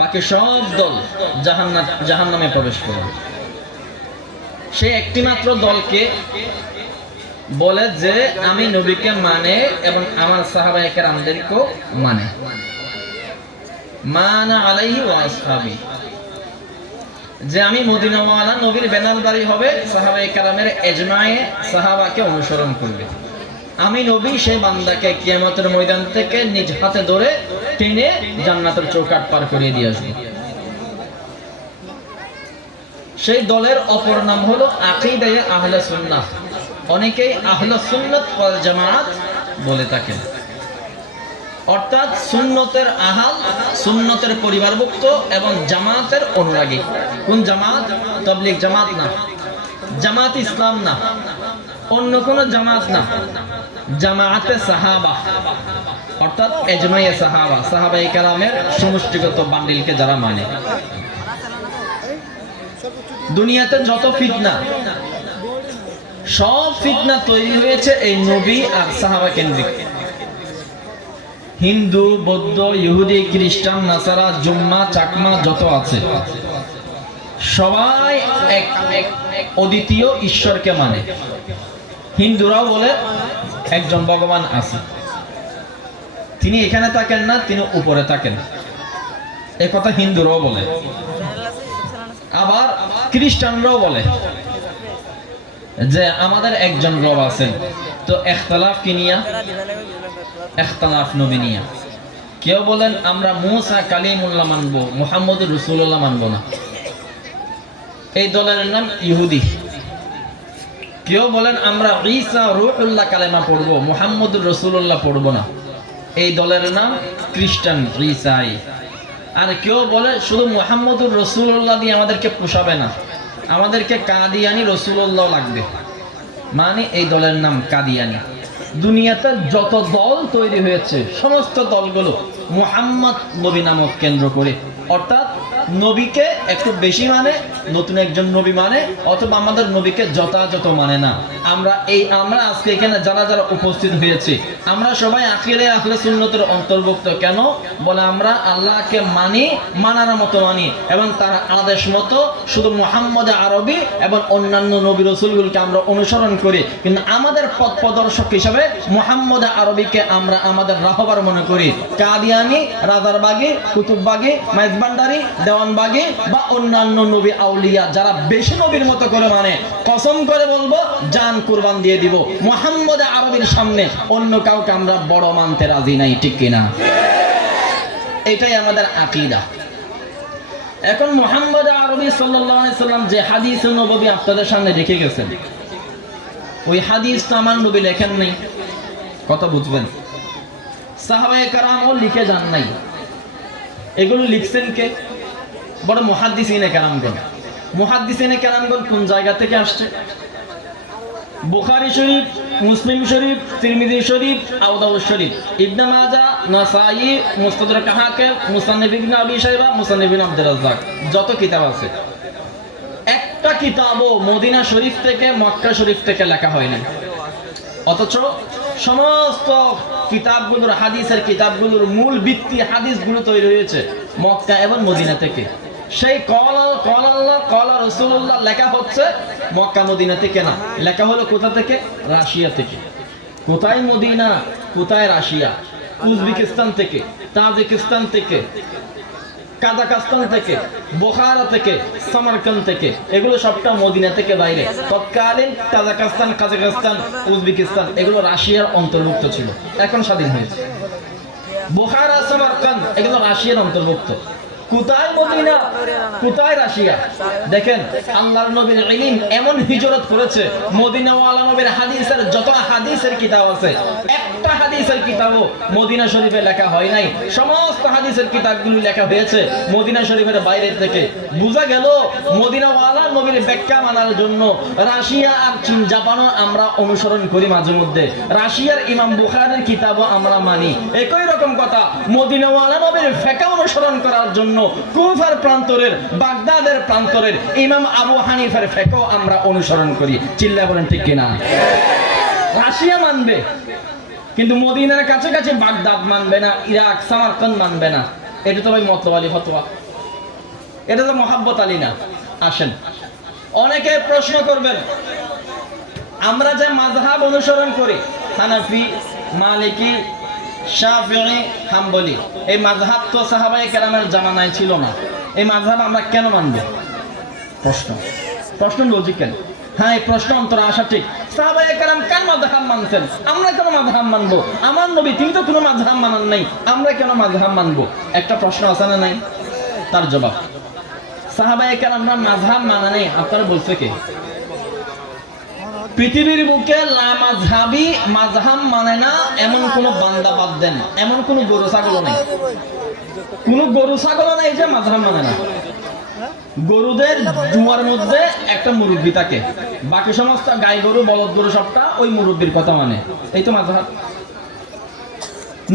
বাকি সব দল জাহান্নামে প্রবেশ করবে। সেই একটি মাত্র দলকে বলে যে আমি নবীকে মানে এবং আমার সাহাবায়ে কেরামদেরকেও মানে, মানা আলাইহি ওয়া আসহাবি, যে আমি মদিনাওয়ালা নবীর ব্যানারদারি হবে, সাহাবায়ে কেরামের ইজমায়ে সাহাবাকে অনুসরণ করবে। আমি নবী সেই বান্দাকে কিয়ামতের ময়দান থেকে নিজ হাতে ধরে টেনে জান্নাতের চৌকাঠ পার করিয়ে দিয়ে আসবে। সেই দলের অপর নাম হলো আকীদায়ে আহলে সুন্নাহ। অনেকেই আহলে সুন্নাত ওয়াল জামাত বলে থাকেন, অর্থাৎ সুন্নতের আহাল, সুন্নতের পরিবারভুক্ত এবং জামাতের অনুরাগী। কোন জামাত? তাবলীগ জামাত না, জামাত ইসলাম না, অন্য কোন জামাত না, জামাতে সাহাবা, অর্থাৎ ইজমায়ে সাহাবা, সাহাবায়ে কেরামের সমষ্টিগত বান্ডিলকে যারা মানে। দুনিয়াতে যত ফিতনা, সব ফিতনা তৈরি হয়েছে এই নবী আর সাহাবা কেন্দ্রিক। হিন্দু, বৌদ্ধ, ইহুদি, খ্রিস্টান, নাসারা, জুম্মা, চাকমা যত আছে সবাই এক অদ্বিতীয় ঈশ্বরকে মানে। হিন্দুরাও বলে একজন ভগবান আছে, তিনি এখানে থাকেন না, তিনি উপরে থাকেন, এ কথা হিন্দুরাও বলে। আবার খ্রিস্টানরাও বলে যে আমাদের একজন রব আছেন। তো ইখতিলাফ কি নিয়া? ইখতিলাফ নবী নিয়া। কেউ বলেন আমরা মুসা কালিমুল্লাহ মানবো, মুহাম্মদুর রাসূলুল্লাহ মানবো না, এই দলের নাম ইহুদি। কেউ বলেন আমরা ঈসা রূহুল্লাহ কালেমা পড়বো, মুহাম্মদুর রাসূলুল্লাহ পড়বো না, এই দলের নাম খ্রিস্টান, ঈসাই। আর কেউ বলে শুধু মুহাম্মদুর রাসূলুল্লাহ দিয়ে আমাদেরকে পোষাবে না, আমাদেরকে কাদিয়ানি রাসূলুল্লাহ লাগবে, মানে এই দলের নাম কাদিয়ানি। দুনিয়াতে যত দল তৈরি হয়েছে সমস্ত দলগুলো মুহাম্মদ নবী নামক কেন্দ্র করে, অর্থাৎ নবীকে একটু বেশি মানে, নতুন একজন নবী মানে, অথবা আমাদের নবীকে যথাযথ মানে না। আমরা আজকে এখানে যারা যারা উপস্থিত হয়েছি, আমরা সবাই আখিরে আহলে সুন্নতের অন্তর্ভুক্ত। কেন বলে আমরা আল্লাহকে মানি, মানার মতো মানি, এবং তার আদেশ মতো শুধু মুহাম্মদ আরবি এবং অন্যান্য নবী রাসূলগুলোকে আমরা অনুসরণ করি। কিন্তু আমাদের পথ প্রদর্শক হিসেবে মুহাম্মদ আরবিকে আমরা আমাদের রাহবার মনে করি। কাদিয়ানি, রাজারবাগী, কুতুববাগী, মাইজবান্ডারি, দেওয়ানবাগী বা অন্যান্য নবী আউলিয়া যারা বেশি নবীর মতো করে মানে, কসম করে বলবো জান কুরবান দিয়ে দিব, মুহাম্মদ আরবির সামনে অন্য কাউকে আমরা বড় মানতে রাজি নাই, ঠিক কিনা? এটাই আমাদের আকীদা। এখন মুহাম্মদ আরবি সাল্লাল্লাহু আলাইহি সাল্লাম যে হাদিস নববী আপনাদের সামনে রেখে গেছেন, ওই হাদিস তো আমার নবী লেখেন নাই, কথা বুঝবেন। সাহাবায়ে কেরামও লিখে যান নাই, এগুলো লিখছেন কে? বড় মুহাদ্দিসিনে কেরামগণ। মুহাদ্দিসিনে কেরামগণ কোন জায়গা থেকে আসছে? বুখারী শরীফ, মুসলিম শরীফ, তিরমিজি শরীফ, আবু দাউদ শরীফ, ইবনে মাজাহ, নাসাঈ, মুস্তাদরাক হাকিম, মুসান্নিফ ইবনে আবি শাইবা, মুসান্নিফ ইবনে আব্দুর রাজ্জাক, যত কিতাব আছে একটা কিতাবও মদিনা শরীফ থেকে, মক্কা শরীফ থেকে লেখা হয়নি। অথচ সমস্ত কিতাবগুলোর, হাদিসের কিতাবগুলোর মূল ভিত্তি হাদিসগুলো তৈরি হয়েছে মক্কা এবং মদিনা থেকে। সেই কল আল্লাহ কল রাসূলুল্লাহ লেখা হচ্ছে মক্কা মদিনা থেকে না, লেখা হলো কোথা থেকে? রাশিয়া থেকে। কোথায় মদিনা, কোথায় রাশিয়া? উজবেকিস্তান থেকে, তাজিকিস্তান থেকে, কাজাখস্তান থেকে, বোখারা থেকে, সামারকান্দ থেকে, এগুলো সবটা মদিনা থেকে বাইরে। তৎকালীন কাজাখস্তান, উজবেকিস্তান এগুলো রাশিয়ার অন্তর্ভুক্ত ছিল, এখন স্বাধীন হয়েছে। বোখারা, সামারকান্দ এগুলো রাশিয়ার অন্তর্ভুক্ত। কোথায় মদিনা, কোথায় রাশিয়া? দেখেন আল্লাহর নবীর ইলম এমন হিজরত করেছে, মদিনা ওয়ালা নবীর হাদিসের যত হাদিসের কিতাব আছে একটা হাদিসের কিতাবও মদিনা শরীফে লেখা হয় নাই। সমস্ত হাদিসের কিতাবগুলো লেখা হয়েছে মদিনা শরীফের বাইরে থেকে। বোঝা গেল মদিনা ওয়ালা নবীর ব্যাখ্যা মানার জন্য রাশিয়া আর চীন, জাপানও আমরা অনুসরণ করি মাঝে মধ্যে। রাশিয়ার ইমাম বুখারীর কিতাবও আমরা মানি। একই রকম কথা মদিনা ওয়ালা নবীর ফিকহ অনুসরণ করার জন্য কুফার প্রান্তরের, বাগদাদের প্রান্তরের ইমাম আবু হানিফার ফিকহ আমরা অনুসরণ করি। চিল্লায় বলেন ঠিক কিনা? রাশিয়া মানবে কিন্তু মদিনার কাছাকাছি বাগদাদ মানবে না, ইরাক, সামারকান্দ মানবে না। এটা তো ভাই মতওয়ালি ফতোয়া। এটা তো মহাব্বত আলী না। আসেন, অনেকে প্রশ্ন করবেন, আমরা যে মাযহাব অনুসরণ করি হানাফি, মালিকি, শাফিঈ, হাম্বলি, এই মাযহাব তো সাহাবায়ে কেরামের জামানায় ছিল না। এই মাযহাব আমরা কেন মানব? প্রশ্ন লজিক্যাল। হ্যাঁ, এই প্রশ্ন অন্তরে আসা ঠিক। সাহাবায়ে কেরাম কেন মাযহাব মানতেন, আমরা কেন মাযহাব মানব? আমার নবী তিনি তো কোনো মাযহাব মানান নাই, আমরা কেন মাযহাব মানব? একটা প্রশ্ন আছে না নাই? তার জবাব, সাহাবায়ে কেরামরা মাযহাব মানে নাই, আপনারা বলছে কে? পৃথিবীর বুকে লামাযহাবী মাযহাব মানে না এমন কোন বান্দা বাদ দেন, এমন কোন গরু ছাগল নাই, কোন গরু ছাগল নাই যে মাযহাব মানে না। গরুদের জুয়ার মধ্যে একটা মুরব্বি থাকে, বাকি সমস্ত গাই গরু, বলদ গরু সবটা ওই মুরব্বির কথা মানে, এই তো মাযহাব।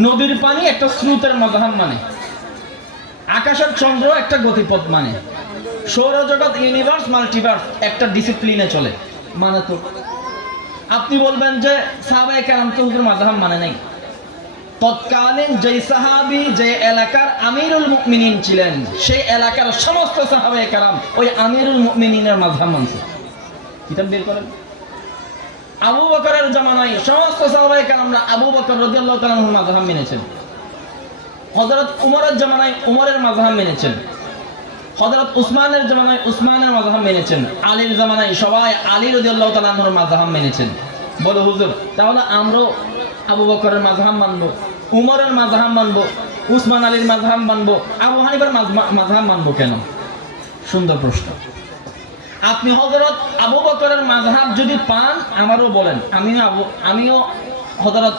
নদীর পানি একটা স্রোতের মাযহাব মানে, আকাশের চন্দ্র একটা গতিপথ মানে, সৌরজগৎ, ইউনিভার্স, মাল্টিভার্স একটা ডিসিপ্লিনে চলে মানে। তো আপনি বলবেন যে সাহাবায়ে কেরাম তো হুজুর মাযহাব মানে নাই। তৎকালীন যে সাহাবী যে এলাকার আমিরুল মুমিনিন ছিলেন, সেই এলাকার সমস্ত সাহাবায়ে কেরাম ওই আমিরুল মুমিনিনের মাযহাব মানছে। কিতাব বের করেন। আবু বকরের জামানায় সমস্ত সাহাবায়ে কেরামরা আবু বকর রাদিয়াল্লাহু তাআলা আনহুর মাযহাব মেনেছেন। হযরত উমরের জামানায় উমরের মাযহাব মেনেছেন। হযরত উসমানের জামানায় উসমানের মাযহাব মেনেছেন। আলীর জামানায় সবাই আলী রাদিয়াল্লাহু তাআলা আনহুর মাযহাব মেনেছেন। বলো হুজুর, তাহলে আমরাও আবু বকরের মাযহাব মানবো, উমরের মাযহাব মানবো, উসমান আলীর মাযহাব মানবো, আবু হানিফার মাযহাব মানবো কেন? সুন্দর প্রশ্ন। আপনি হযরত আবু বকরের মাযহাব যদি পান, আমারও বলেন, আমিও হযরত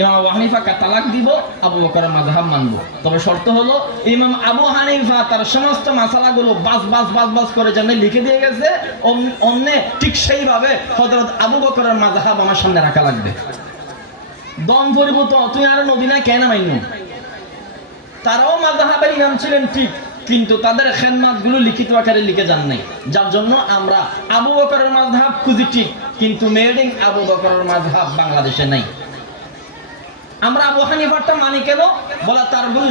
ইমাম আবু হানিফাকে তালাক দিব, আবু বকরের মাযহাব মানবো। তবে শর্ত হলো ইমাম আবু হানিফা তার সমস্ত মাসালাগুলো বাস করে যেমন লিখে দিয়ে গেছে, অন্যে ঠিক সেইভাবে হযরত আবু বকরের মাযহাব আমার সামনে রাখা লাগবে। দম পরিবর্ত তুই আর নদীনা কেন মাইনু? তারাও মাযহাবের ইমাম ছিলেন ঠিক, কিন্তু তাদের খেদমতগুলো লিখিত আকারে লিখে যান নাই, যার জন্য আমরা আবু বকরের মাযহাব খুঁজি ঠিক, কিন্তু মেডিং আবু বকরের মাযহাব বাংলাদেশে নাই। আমরা আবু হানিফারটা মানি কেন? বলা তার গুলো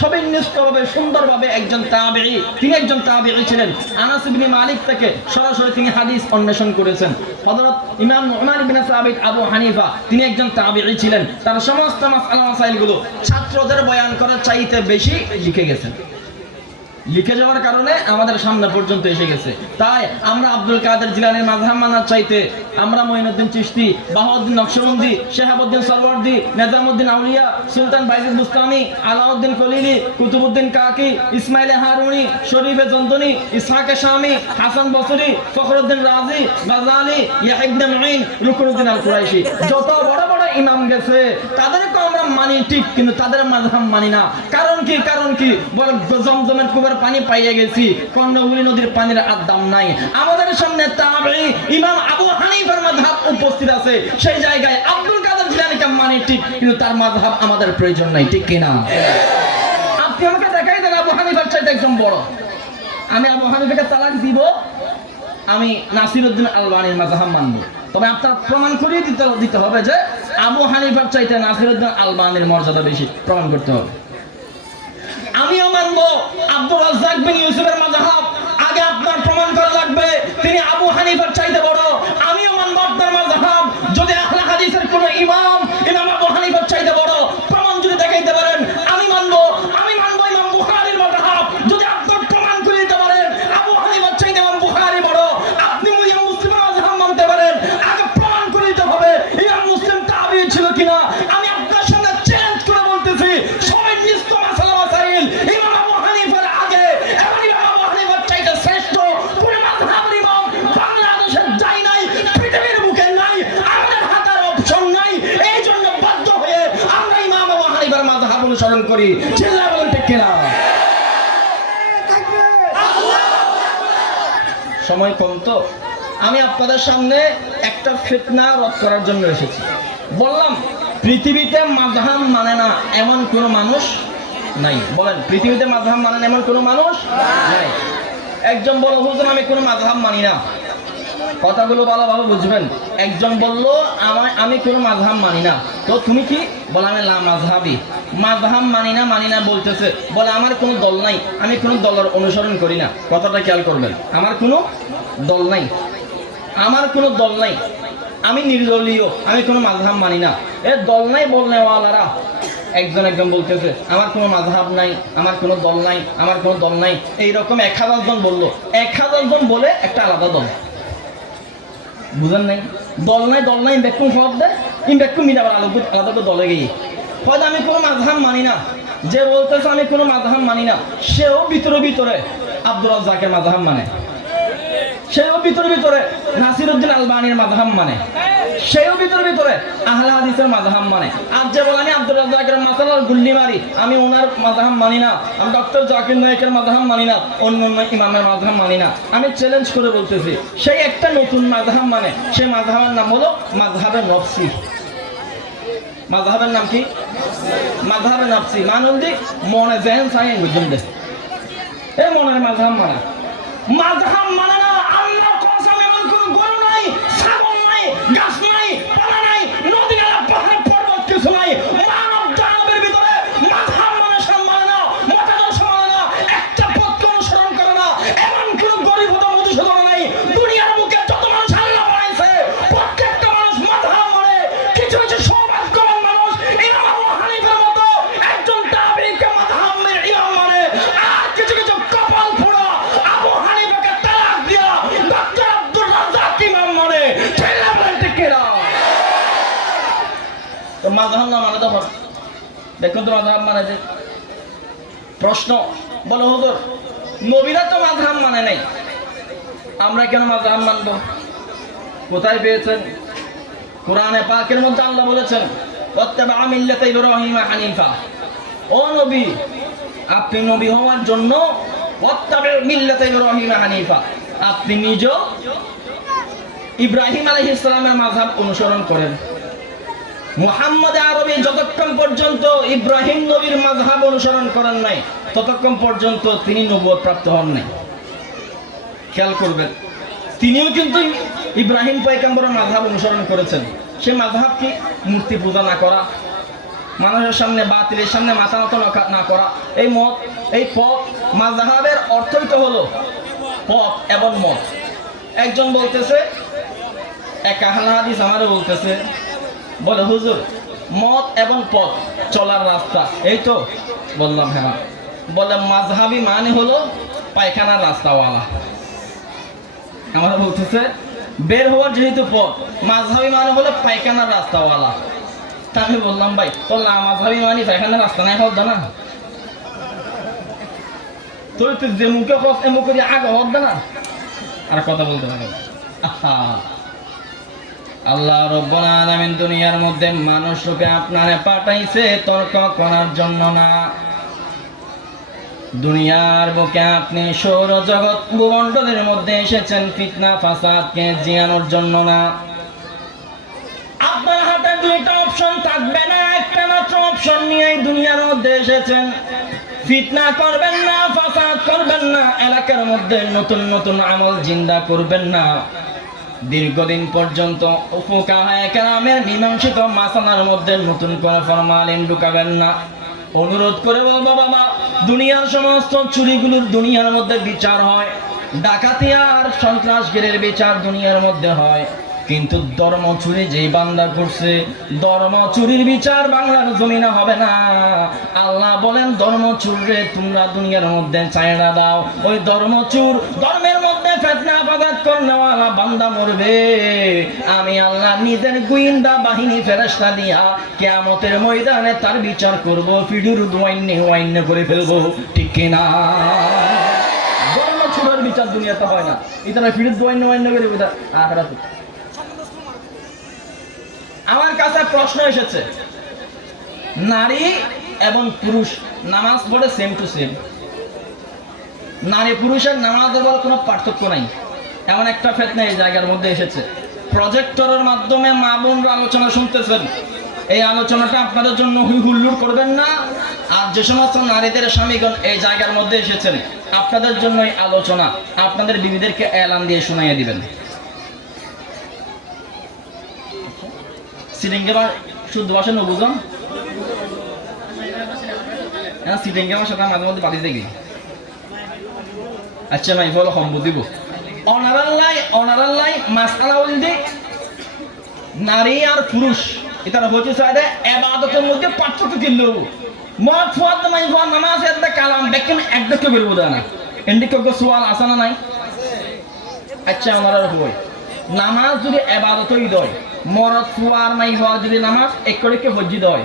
সবই নিষ্ঠভাবে সুন্দরভাবে একজন তাবেঈ, তিনি একজন তাবেঈ ছিলেন। আনাস ইবনে মালিক থেকে সরাসরি তিনি হাদিস অন্বেষণ করেছেন। হযরত ইমাম নুমান ইবনে সাবিত আবু হানিফা তিনি একজন তাবেঈ ছিলেন। তার সমস্ত মাসআলা মাসাইলগুলো ছাত্রদের বয়ান করার চাইতে বেশি লিখে গেছেন। লিখে যাওয়ার কারণে আমাদের সামনে পর্যন্ত এসে গেছে। তাই আমরা আব্দুল কাদের জিলানীর মাযহাব মানার চাইতে আমরা মঈনুদ্দিন চিশতি, বাহাউদ্দিন নকশবন্দি, শিহাবুদ্দিন সরওয়ার্দী, নিজামউদ্দিন আউলিয়া, সুলতান বাইজিদ বুস্তামি, আলাউদ্দিন খলিলি, কুতুবউদ্দিন কাকি, ইসমাইল হারুনি, শরীফে জন্দনি, ইসহাকে শামি, হাসান বসরি, ফখরুদ্দিন রাজি, গাজালি, ইয়াহয়া ইবনে মুঈন, রুকনুদ্দিন আল কুরাইশি, যত বড় বড় ইমাম গেছে তাদেরকে আমরা মানি ঠিক, কিন্তু তাদের মাযহাব মানি না। কারণ কি? বল জমজমের কুবার পানি পাইয়ে গেছি, কর্ণফুলী নদীর পানির আর দাম নাই। আমাদের সামনে তাবেঈ ইমাম আবু হানিফার মাযহাব উপস্থিত আছে, সেই জায়গায় আব্দুল কাদের জিলানীকে মানি ঠিক, কিন্তু তার মাযহাব আমাদের প্রয়োজন নাই, ঠিক কিনা? আপনি আমাকে দেখাই দেন আবু হানিফার চাইতে একদম বড়। আমি আবু হানিফাকে তালাক দিব, আমি নাসিরউদ্দিন আলবানীর মাযহাব মানবো। তবে আপনার প্রমাণ করিয়ে দিতে হবে যে আবু হানিফার চাইতে নাসিরউদ্দিন আলবানীর মর্যাদা বেশি, প্রমাণ করতে হবে। আমিও মানবো আব্দুর রাজ্জাক বিন ইউসুফের মাযহাব, আগে আপনার প্রমাণ করা লাগবে তিনি আবু হানিফার চাইতে বড়। আমিও মানবো আপনার মাযহাব, যদি আহলে হাদিসের কোন ইমাম আবু হানিফার চাইতে বড় প্রমাণ যদি দেখাইতে পারেন আমি মানবো ইমাম বুখারীর মাযহাব, যদি আপনার প্রমাণ করে দিতে পারেন আবু হানিফার চাইতে ইমাম বুখারী বড়, আপনি ইমাম মুসলিমের মাযহাব মানতে পারেন, আগে প্রমাণ করে দিতে হবে ইমাম মুসলিম তাবেঈ ছিল কিনা। আমি আপনার সামনে চ্যালেঞ্জ করে বলতেছি, সবাই নিস্ত মাসালা মাসাইল ইমাম আবু হানিফার আগে এবং ইমাম আবু হানিফার চাইতে শ্রেষ্ঠ কোন মাযহাবের ইমাম বাংলাদেশে যাই নাই, পৃথিবীর বুকে নাই, আমাদের হাতের অপশন নাই। এই জন্য বাধ্য হয়ে আমরা ইমাম আবু হানিফার মাযহাব অনুসরণ করি। চিল্লায় বলেন ঠিক কিনা? সময় কম তো আমি আপনাদের সামনে একটা ফিতনা রদ করার জন্য এসেছি। বললাম পৃথিবীতে মাযহাব মানে না এমন কোন মানুষ নাই। বলেন পৃথিবীতে মাযহাব মানে না এমন কোন মানুষ নাই। একজন বলো হুজুর আমি কোন মাযহাব মানি না, কথাগুলো ভালোভাবে বুঝবেন। একজন বলল আমি কোনো মাযহাব মানি না, তো তুমি কি? বলে আমি লা মাযহাবি, মাযহাব মানি না বলতেছে, বলে আমার কোনো দল নাই, আমি কোনো দলের অনুসরণ করি না। কথাটা খেয়াল করবেন, আমার কোনো দল নাই, আমার কোনো দল নাই, আমি নির্দলীয়, আমি কোনো মাযহাব মানি না। এ দল নাই বলনেওয়ালারা একজন বলতেছে আমার কোনো মাযহাব নাই, আমার কোনো দল নাই, আমার কোনো দল নাই। এইরকম 1000 জন বললো, 1000 জন বলে একটা আলাদা দল। বুঝেন নাই? দল নাই বেকুম সব দেয়, কিন্তু বেকুম মিলে আবার আলাদা দলে গিয়ে হয়তো আমি কোনো মাযহাব মানি না। যে বলতেছে আমি কোনো মাযহাব মানি না, সেও ভিতরে আব্দুর রাজ্জাকের মাযহাব মানে, সেও ভিতরে নাসিরউদ্দিন আলবানীর মাযহাব মানে, সেও ভিতরে আহলে হাদিসের মাযহাব মানে। আর যে বলে আমি আব্দুর রাজ্জাকের মাসালার গুল্লি মারি, আমি ওনার মাযহাব মানি না, আমি ডক্টর জাকির নায়েকের মাযহাব মানি না, অন্য ইমামের মাযহাব মানি না, আমি চ্যালেঞ্জ করে বলতেছি সেই একটা নতুন মাযহাব মানে। সেই মাযহাবের নাম হলো মাযহাবে নফসি। মাযহাবের নাম কি? মাযহাবে নফসি। মানুষ মনে জেহেন সাইন বুঝুন দে, এই মনের মাযহাব মানে। মাযহাব মানে না, আল্লাহর কসম এমন কোনো গরু নাই, ছাগল নাই, গাছ নাই, পালা নাই, নদী নালা, পাহাড় পর্বত কিছু নাই। মানব দানবের ভিতরে মাযহাব মানে সম্মানে না, মতাদর্শ মানে না, একটা পথকে অনুসরণ করে না, এমন কোনো গরিব হতো মধুসূদন নাই। দুনিয়ার বুকে যত মানুষ আল্লাহ বানাইছে প্রত্যেকটা মানুষ মাযহাব মানে। কিছু সৌভাগ্যবান মানুষ ইমাম আবু হানিফার মতো একজন তাবেঈকে মাযহাবের ইমাম মানে। আর কিছু কপাল ফোড়া আবু হানিফাকে তালাক দিয়া ডক্টর আব্দুর রাজ্জাক ইমাম মানে। ছেলে বলেন ঠিক কিনা? তো মাযহাব না মানে তো দেখুন তো মাযহাব মানে যে প্রশ্ন বলো হুজুর নবীরা তো মাযহাব মানে নাই, আমরা কেন মাযহাব মানব? কোথায় পেয়েছেন? কোরআনে পাকের মধ্যে আল্লাহ বলেছেন ওয়াত্তাবা মিল্লাতা ইব্রাহিম হানিফা। ও নবী, আপনি নবী হওয়ার জন্য ওয়াত্তাবা মিল্লাতা ইব্রাহিম হানিফা, আপনি নিজে ইব্রাহিম আলাইহিস সালামের মাযহাব অনুসরণ করেন। মুহাম্মদ আরবি যতক্ষণ পর্যন্ত ইব্রাহিম নবীর মাযহাব অনুসরণ করেন নাই, ততক্ষণ পর্যন্ত তিনি নবুয়ত প্রাপ্ত হন নাই। খেয়াল করবেন, তিনিও কিন্তু ইব্রাহিম পয়গম্বরের মাযহাব অনুসরণ করেছেন। সে মাযহাব কি? মূর্তি পূজা না করা, মানুষের সামনে বাতিলের সামনে মাথা নত না করা, এই মত, এই পথ। মাযহাবের অর্থই তো হলো পথ এবং মত। একজন বলতেছে, এক আহলে হাদিস আমারে বলতেছে, বলে হুজুর মত এবং পথ চলার রাস্তা এই তো। বললাম হ্যাঁ। বলে মাযহাবি মানে হলো পায়খানার রাস্তাওয়ালা। আমার বলতেছে বের হওয়ার যেহেতু পথ, মাযহাবি মানে হলো পায়খানার রাস্তাওয়ালা। তা আমি বললাম ভাই তোর না মাযহাবি মানে পায়খানার রাস্তা নাই হদ না, তোর তো যে মুখে হস এমন করে আগে হদ না। আর কথা বলতে পারো আল্লাহ রাব্বুল আলামিন দুনিয়ার মধ্যে মানুষ রূপে আপনারে পাঠাইছে তর্ক করার জন্য না। দুনিয়ার বুকে আপনি সৌরজগৎ ভূমণ্ডলের মধ্যে এসেছেন ফিতনা ফাসাদকে জিয়ানোর জন্য না। আপনার হাতে দুইটা অপশন থাকবে না, একটা মাত্র অপশন নিয়ে দুনিয়ার মধ্যে এসেছেন। ফিতনা করবেন না, ফাসাদ করবেন না, এলাকার মধ্যে নতুন নতুন আমল জিন্দা করবেন না, দীর্ঘদিন পর্যন্ত ফুকাহায়ে কেরামের মীমাংসিত মাসালার মধ্যে নতুন করে ফরমালিন ঢুকাবেন না। অনুরোধ করে বলবো বাবা, দুনিয়ার সমস্ত চুরিগুলোর দুনিয়ার মধ্যে বিচার হয়, ডাকাতি আর সন্ত্রাসগিরির বিচার দুনিয়ার মধ্যে হয়, কিন্তু ধর্ম চুরি যেই বান্দা করছে ধর্ম চুরির বিচার বাংলার জমিনে হবে না। আল্লাহ বলেন ধর্ম চুরে তোমরা দুনিয়ার মধ্যে চায়না দাও, ওই ধর্ম চুর ধর্মের মধ্যে ফিতনা ফাসাদ করনেওয়ালা বান্দা মরবে। আমি আল্লাহ নিজের গোয়েন্দা বাহিনী ফেরেশতা দিয়া কিয়ামতের ময়দানে তার বিচার করব, ফিডুর ওয়াইন্নে করে ফেলবো, ঠিক কিনা? ধর্ম চুরের বিচার দুনিয়াতে হয় না, এটা ফিডুর ওয়াইন্নে করে আখিরাতে। আমার কাছে প্রশ্ন এসেছে, নারী এবং পুরুষ নামাজ পড়ে সেম টু সেম, নারী পুরুষের নামাজের বলে কোনো পার্থক্য নাই, এমন একটা ফিতনা এই জায়গার মধ্যে এসেছে। প্রজেক্টরের মাধ্যমে মা বোনরা আলোচনা শুনতেছেন, এই আলোচনাটা আপনাদের জন্য হুল্লুড় করবেন না। আর যে সমস্ত নারীদের স্বামীগণ এই জায়গার মধ্যে এসেছেন, আপনাদের জন্য এই আলোচনা আপনাদের বিবিদেরকে এলান দিয়ে শুনাইয়ে দিবেন। সিটিংকে বা শুদ্ধ ভাষা নবুজন হ্যাঁ সিটিংকে ভাষা তার মাঝে মধ্যে বাড়ি থেকে আচ্ছা মাই বলো সম্বুদ্ধিব অনারাল্লাই মাসআলা বলতে নারী আর পুরুষ এটা হচ্ছে সাইডে ইবাদতের মধ্যে পার্থক্য কিলো মত ফুয়াদ মাই ফুয়াদ নামাজ এত কালাম দেখেন একদম বেরবো না এন্ডিকে সোয়াল আছে না নাই আচ্ছা আমরা হই নামাজ যদি ইবাদতই দয় মরদ ফুয়ার মাই ফুয়াদ যদি নামাজ একড়কে হজ্জি দয়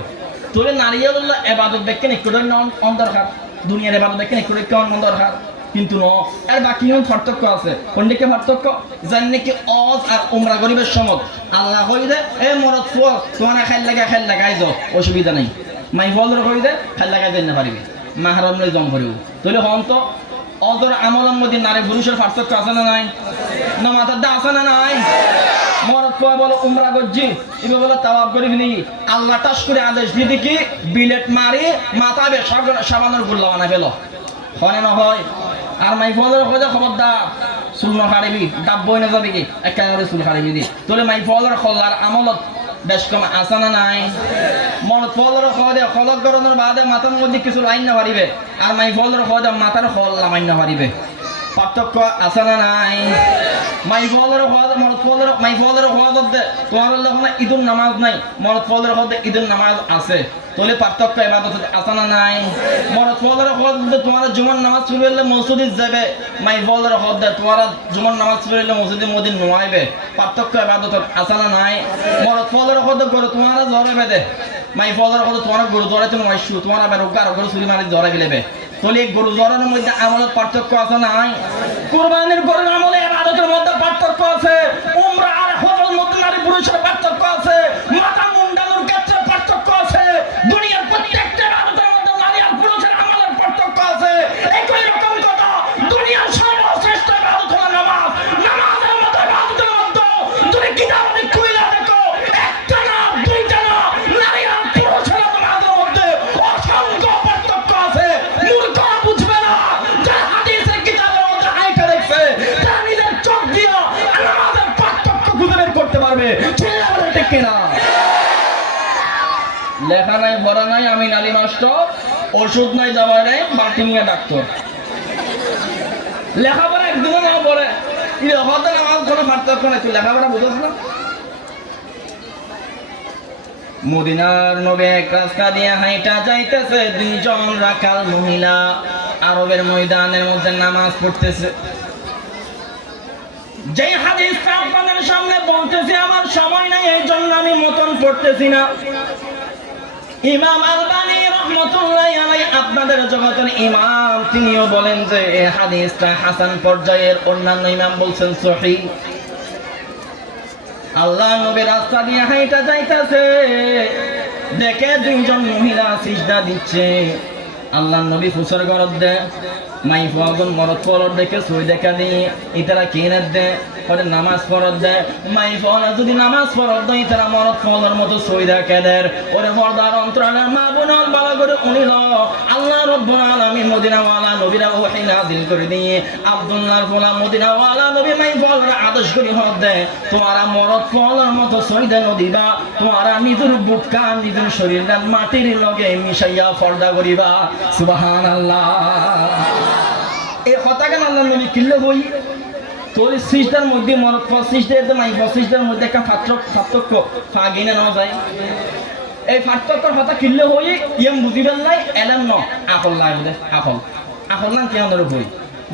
তোরে নারীগুলো ইবাদত দেখেন একড়ে অন্তর্ঘাত দুনিয়ার ইবাদত দেখেন একড়ে অন্তর্ঘাত কিন্তু ন এর বাকি পার্থক্য আছে কোনদিকে পার্থক্য জানি কি অজ আর উমরা গরিবের সমত আল্লাহ কই দে এ মরদ ফুয়া তোমার খেল লাগাই যাও অসুবিধা নাই মাই ফলর কই দে খেল লাগাই দেন না পারিবি মাহরম লই জম করিব তাহলে হন তো অজর আমলের মধ্যে নারী পুরুষের পার্থক্য আছে না নাই না মাথার দা আছে না নাই মরদ ফুয়া বলো উমরা গজ্জি ইবে বলো তাওয়াব করিবি নি আল্লাহ টাস করে আদেশ দিদি কি বিলেট মারি মাথা বে সাবানের গুল্লা বানাই ফেল হয় না হয় আর মাই ফলের কথা খবরদার চুল নখারিবি ডাব বই না যাবি কি একেবারে চুল খারিবি দি তোলে মাই ফলের খল্লার আমলত বেশ কম আসা না নাই মনত ফলের খদে খলক গরনের বাদে মাথার মধ্যে কিছু লাইন না পারিবে আর মাই ফলের খদে মাথার খল লামাইন না পারিবে পার্থক্য আসা না নাই মাই ফলের খদ মনত ফলের মাই ফলের খদ তোমার যখন ঈদুল নামাজ নাই মনত ফলের খদ ঈদুল নামাজ আছে তোলে পার্থক্য ইবাদত আছে না নাই মরদ ফলের খদ তোমার জুমার নামাজ পড়লে মসজিদে যাবে মাই ফলের খদ তোমার জুমার নামাজ পড়লে মসজিদে মদিন নোয়াইবে পার্থক্য ইবাদত আছে না নাই মরদ ফলের খদ করে তোমার জরে বেদে মাই ফলের খদ তোমার গরু জরাইতে নয়শু তোমার আবার রোগা রোগা চুরি মারি জরাই গেলেবে তোলে গরু জরানোর মধ্যে আমলের পার্থক্য আছে নাই কুরবানির গরুর আমলে ইবাদতের মধ্যে পার্থক্য আছে উমরা আর হজের মধ্যে নারী পুরুষের পার্থক্য আছে মাথা মুন্ডানোর ক্ষেত্রে পার্থক্য আছে দুনিয়ার প্রত্যেকটা ইবাদতের মধ্যে নারী আর পুরুষের আমলের পার্থক্য আছে একই রকম কথা দুনিয়ার সর্বশ্রেষ্ঠ ইবাদত হলো নামাজ নামাজের মতো ইবাদতের মধ্যে তুমি কিতাবে খুইলা দেখো একটা না দুইটা না নারী আর পুরুষের নামাজের মধ্যে অসংখ্য পার্থক্য আছে মূর্খ বুঝবে না যারা হাদিসের কিতাবের মধ্যে হাইটা দেখছে তারা নিজের চোখ দিয়ে নামাজের পার্থক্য খুঁজে বের করতে পারবে ঠিক কিনা লেখা নাই ভরা নাই আমি নালি মাস্টার ওষুধ নাই দাওয়া নাই বাটি নিয়ে ডাক্তার লেখাপড়া একদমও না পড়ে হয়তো আমার কোনো পার্থক্য নাই তুই লেখাপড়া বুঝোস না মদিনার নবী এক রাস্তা দিয়ে হাইটা যাইতেছে দুইজন রাখাল মহিলা আরবের ময়দানের মধ্যে নামাজ পড়তেছে যে হাদিসটা আপনাদের সামনে বলতেছি আমার সময় নাই এই জন্য আমি মতন পড়তেছি না ইমাম আলবানী রাহমাতুল্লাহি আলাইহি আপনাদের জগতের ইমাম তিনিও বলেন যে এই হাদিসটা হাসান পর্যায়ের অন্যান্য ইমাম বলছেন সহিহ আল্লাহ নবী রাস্তা দিয়ে হাইটা যাইতেছে দেখে দুইজন মহিলা সিজদা দিচ্ছে আল্লাহ নবী ফুসর গরদ দে মাই ফাগন মরদ ফরদ দেখে সই দেখা দিয়ে ইতারা কিনে দে পরে নামাজ ফরদ দে মাই ফল যদি নামাজ ফরদ দেয় তারা মরদ ফলর মতো সই দেখা দেয় ওরে পর্দার অন্তরালের মা বোন ভালো করে উনিল আল্লাহ রব্বুল আলামিন মদিনাওয়ালা নবীরা ওহী নাযিল করে দিয়ে আব্দুল্লাহর ফলা মদিনাওয়ালা নবী মাই ফলর আদেশ করে হদ দে তোমরা মরদ ফলর মতো সই দেন দিবা তোমরা নিজের বুককা নিজের শরীরটা মাটির লগে মিশাইয়া পর্দা করিবা সুবহানাল্লাহ এই কথাকে আল্লাহ নবী কিল্লে হই তোর সিজদার মধ্যে মরদ ফল সিজদার মাই ফল সিজদার মধ্যে একটা পার্থক্য ফাগিনে না যায় এই পার্থক্যর কথা কিল্লে হই ইয়ম বুঝিবেন নাই এলেন ন আকল লাগবে আকল না কেন ধরে হই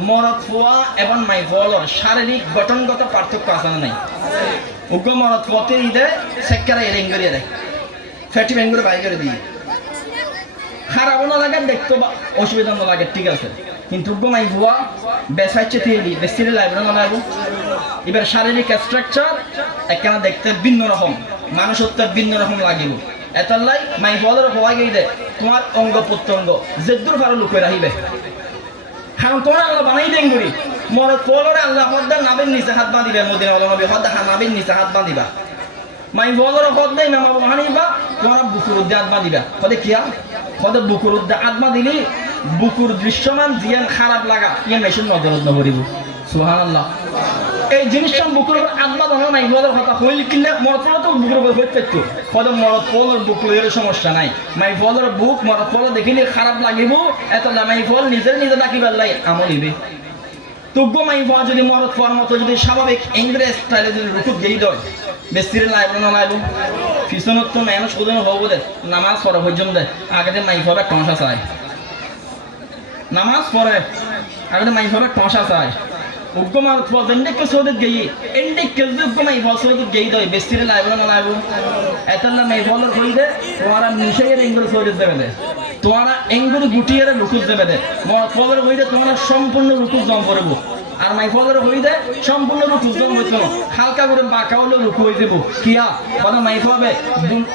মরদ ফোয়া এবং মাই ফলর শারীরিক গঠনগত পার্থক্য আছে না নাই উগ্র মরদ ফতে ইদে সেক্কারা এরেং করে দেয় ফ্যাটি ব্যাঙ্গুরে বাই করে দিয়ে খারাপ না লাগে দেখতে অসুবিধা না লাগে ঠিক আছে কিন্তু মাই ভুয়া বেসাইছে থিয়েলি বেসিরে লাইব্রেরি না লাগবে এবার শারীরিক স্ট্রাকচার একখানা দেখতে ভিন্ন রকম মানুষত্ব ভিন্ন রকম লাগিব এতাল্লাই মাই ফলের হওয়া গিয়ে দে তোমার অঙ্গ প্রত্যঙ্গ যেদূর ভালো লুকিয়ে রাখিবে কারণ তোমার আল্লাহ বানাই দেন করি মরদ ফলরে আল্লাহ হদ্দা নাবির নিচে হাত বাঁধিবে মদিনা আল্লাহ নবী হদ্দা নাবির নিচে হাত বাঁধিবা মাই ফলরে হদ্দা ইমাম আবু হানিফা তোমার বুকুর উদ্দে হাত বাঁধিবা হদে কিয়া হদে বুকুর উদ্দে হাত বাঁধিলি বুকুর দৃশ্যমান জিয়ান খারাপ লাগা ইয়ে মেশিন নজরত নকরিব সুবহানাল্লাহ এই জিনিসটা বুকের উপর আত্মা ধরো নাই বলার কথা হইল কিনলে মরত ফল তো বুকের উপর হইতে পারতো কত মরত ফলের বুক লইয়ের সমস্যা নাই মাই ফলের বুক মরত ফল দেখিলে খারাপ লাগিব এত মাই ফল নিজে নিজে ডাকিবার লাই আমলিবে তুগ্য মাই ফল যদি মরত ফল মতো যদি স্বাভাবিক ইংরেজ স্টাইলে যদি রুকুত গেই দেয় বেশিরে লাইব না লাইব পিছনত তো মানুষ কোথাও হবো দে নামাজ পড়া পর্যন্ত দেয় আগে মাই ফল টসা চায় নামাজ পড়ে আগে মাই ফল টসা চায় উগ্গমার ফল এন্ডিক সৌদত গেই এন্ডিক কেলদে উগ্গমাই ফল সৌদত গেই দয় বেশিরে লাইব না লাইব এতলা মাই ফলর কইদে তোমারা নিশায়ের ইংরেজ সৌদত দেবে দে তোমারা এঙ্গুরি গুটিয়ে রুকুত দেবে দে মরত ফলের কইদে তোমরা সম্পূর্ণ রুকুত জম করব আর মাই ফলের হইদে সম্পূর্ণ রুকু জম হইত হালকা করে বাঁকা হলে রুকু হয়ে যাব কিয়া কথা মাই ফবে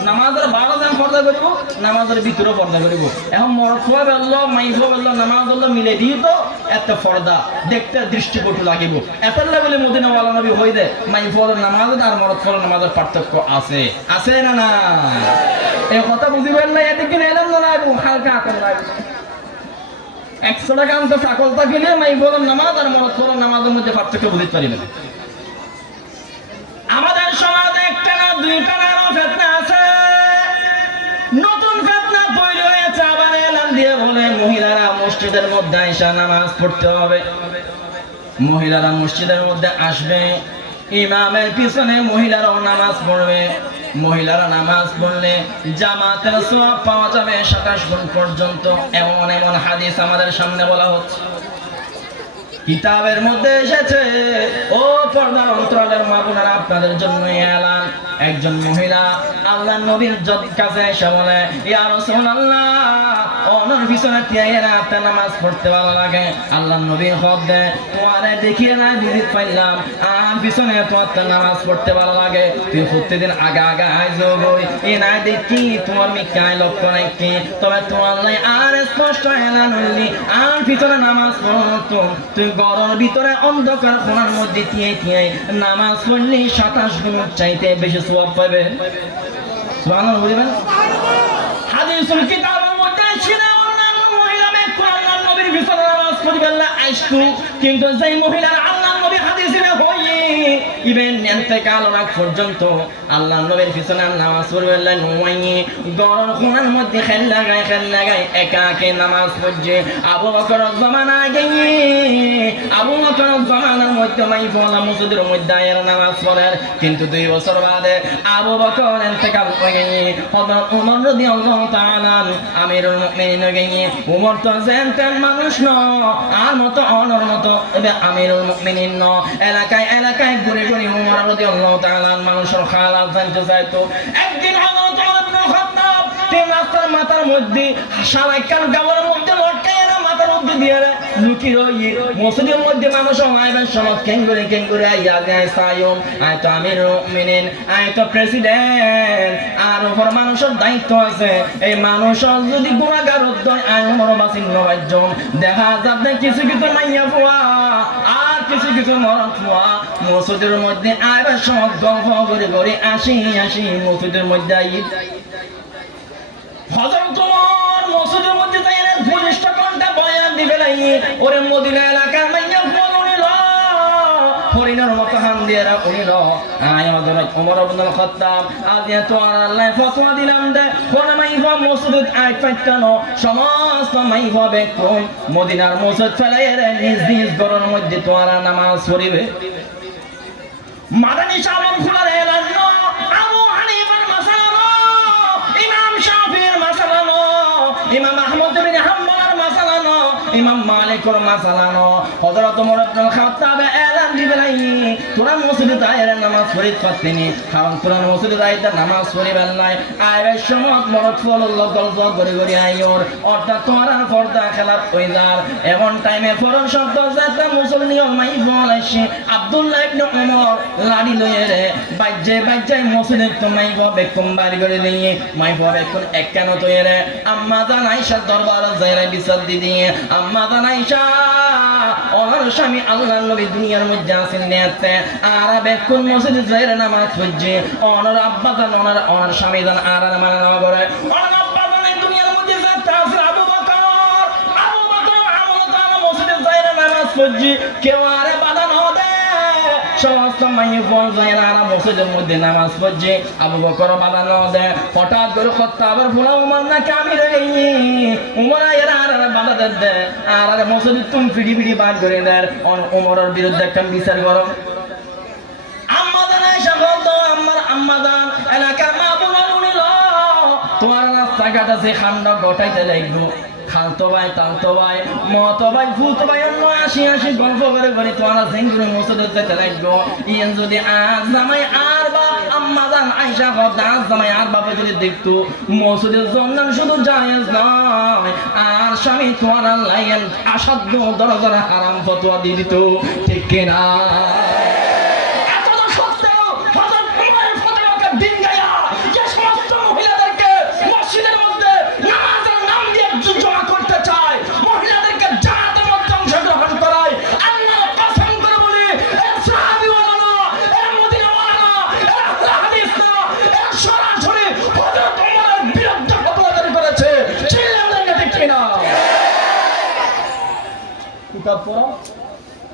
নামাজের 12 জন পর্দা করব নামাজের ভিতরে পর্দা করব এখন মরত ফবে আল্লাহ মাই ফবে আল্লাহ নামাজ আল্লাহ মিলে দিই তো এত পর্দা দেখতে দৃষ্টিকটু লাগিব এত লেভেলে মদিনা ওয়ালা নবী হইদে মাই ফলের নামাজ আর মরত ফলের নামাজের পার্থক্য আছে আছে না না এই কথা বুঝিবেন না এদিকে এলাম না হালকা করে লাগবে 100 টাকা আনতে চাকলতা গেলে মাই বলেন নামাজ আর মরত ফলের নামাজের মধ্যে পার্থক্য বুঝতে পারিবেন আমাদের সমাজে একটা না দুইটা না ফিতনা আছে নতুন ফিতনা তৈরি হয়েছে আবার এলান দিয়ে বলে মহিলারা মসজিদের মধ্যে আইসা নামাজ পড়তে হবে মহিলারা মসজিদের মধ্যে আসবে ইমামের পিছনে মহিলারাও নামাজ পড়বে মহিলারা নামাজ পড়লে জামাতের সওয়াব পাওয়া যাবে 27 গুণ পর্যন্ত এমন এমন হাদিস আমাদের সামনে বলা হচ্ছে কিতাবের মধ্যে এসেছে ও পর্দার অন্তরালের মা বোনেরা আপনাদের জন্য এলান একজন মহিলা আল্লাহর নবীর কাছে এসে বলে ইয়া রাসূলুল্লাহ ওনার পিছনে তিয়াইরা আপনি নামাজ পড়তে ভালো লাগে আল্লাহর নবী খব দেয় তোমারে দেখিয়ে না ভিজিট পাইলাম আর পিছনে তোমার নামাজ পড়তে ভালো লাগে তুই প্রত্যেকদিন আগা আগা আইজো গই এ না দেখি তোমার মিকাই লক্ষ্য নাকি তবে তোমার লাই আর স্পষ্ট এলান হইলি আর পিছনে নামাজ পড়তো তুই গরমের ভিতরে অন্ধকার কোণার মধ্যে তিয়াই নামাজ পড়লি 27 গুণ চাইতে বেশি সওয়াব পাবে সুবহানাল্লাহ বলবেন হাদিসুল কিতাবের মধ্যে ছিল অন্যান্য মহিলা মেয়ে আল্লাহর নবীর পিছনে নামাজ পড়বেন না আইসতু কিন্তু যেই মহিলা আল্লাহর নবীর হাদিসে হই ইবেন ইন্তেকাল রাত পর্যন্ত আল্লাহর নবীর পিছনে নামাজ পড়বেন না নয় গরম কোণার মধ্যে খেল লাগায় একা একা নামাজ পড়ছে আবু বকরের জামানায় গিয়ে আবু বকরের জামানার মধ্যে মাই ফলা মসজিদের মধ্যে আয়ের নামাজ পড়েন কিন্তু 2 বছর বাদে আবু বকর ইন্তেকাল হয়ে গিয়ে হযরত ওমর রাদিয়াল্লাহু তাআলা আমিরুল মুমিনিন গিয়ে ওমর তো জানতেন মানুষ ন আর মতো অনর মতো এবে আমিরুল মুমিনিন ন এলাকায় ঘুরে ঘুরে ওমর রাদিয়াল্লাহু তাআলা মানুষের হালাত জানতে চাইতো একদিন হযরত ওমর ইবনে খাত্তাব তিন রাস্তার মাথার মধ্যে শালাইকার গাওয়ার মধ্যে লটকায় না মাথার মধ্যে দিয়ে লুকি রই মসজিদের মধ্যে মানুষ আইবেন সমাজ কেঙ্গুরে আইয়া যায় সায়ম আয় তো আমিরুল মুমিনিন আয় তো প্রেসিডেন্ট আর ওপর মানুষের দায়িত্ব আছে এই মানুষের যদি গুনাহগার হয় আয় ওমর বাসিন নবাইজন দেখা যাবে কিছু কিছু মাইয়া ফুয়া আর কিছু মরদ ফুয়া মসজিদের মধ্যে আইবার সমাজ গল্প করে আসি মসজিদের মধ্যে আই হযরত ওমর মসজিদের মধ্যে যাই 40 ঘন্টা বয়ান দিবে লাই ওরে মদিনা এলাকার মাইয়া ফুয়া হরিণের মতো হান দিয়ে উনিল আয় আমাদের ওমর ইবনে খাত্তাব আজ এত আল্লাহ ফতোয়া দিলাম দে কোন মাইফা মসজিদ আই পাইতানো সমস্ত মাইফা বেকুম মদিনার মসজিদ ফেলাইরে নিজ ঘরের মধ্যে তোরা নামাজ পড়িবে মাদানী শামন খুলার এলান আবু হানিফার মাসালা ইমাম শাফির মাসালা ইমাম আহমদ বিন হাম্বলের মাসালা ইমাম মালিকের মাসালা হযরত ওমর ইবনে খাত্তাব এলান দিবেলাই তোরা মসজিদে আইরা নামাজ পড়িতে পারতিনি কারণ তোরা মসজিদে আইতা নামাজ পড়িবেন নাই আইবার সময় মরদ ফলল্লাহ গল্প করে আইওর অর্থাৎ তোরা পর্দা খেলাত হই যার এমন টাইমে ফরজ শব্দ যাতে মুসলমান মাই বলাইছে আব্দুল্লাহ ইবনে ওমর লাড়ি লয়ে রে বাজ্জে মসজিদে তো মাই হবে কুম্বারি করে দিয়ে মাই হবে কোন একখান তো এরে আম্মা জান আয়েশা দরবার যায়রা বিচার দিয়ে আম্মা জান আয়েশা ওনার স্বামী আল্লাহর নবী দুনিয়ার মধ্যে আছেন নেতে আর বেকুন মসজিদে যায়রা নামাজ পড়ছে ওনার আব্বা জান ওনার স্বামী জান আর নামাজ পড়ে ওনার আব্বা জান এই দুনিয়ার মধ্যে যাচ্ছে আছে আবু বকর আমল তাআলা মসজিদে যায়রা নামাজ পড়ছে কেউ আরে বাধা না দেয় মাইয়ে ফোন যায় না আর মসজিদের মধ্যে নামাজ পড়ছে আবু বকর বানানো দেয় হঠাৎ করে খাত্তাবের ফুলা উমর না কামি রে উমর এরা আর বাধা দেয় আর মসজিদ তুমি ফিড়ি ফিড়ি বার করে দেয় উমরের বিরুদ্ধে একটা বিচার করো আম্মাদান এলাকার মা বোনের উনিল তোমার রাস্তাঘাট আছে খান্ড গোটাইতে লাগবো খালতো ভাই তালতো ভাই মতো ভাই ফুতো ভাই অন্য আসি আসি গল্প করে করে তোমার সেঙ্গুলো মসজিদে যেতে লাগবো ইয়েন যদি আজ জামাই আর বা আম্মাদান আয়েশা হদ আজ জামাই আর বাবা যদি দেখতো মসজিদের জন্য শুধু জায়েজ নয় আর স্বামী তোমার লাইন আসাধ্য দরজার হারাম ফতোয়া দিয়ে দিত ঠিক কিনা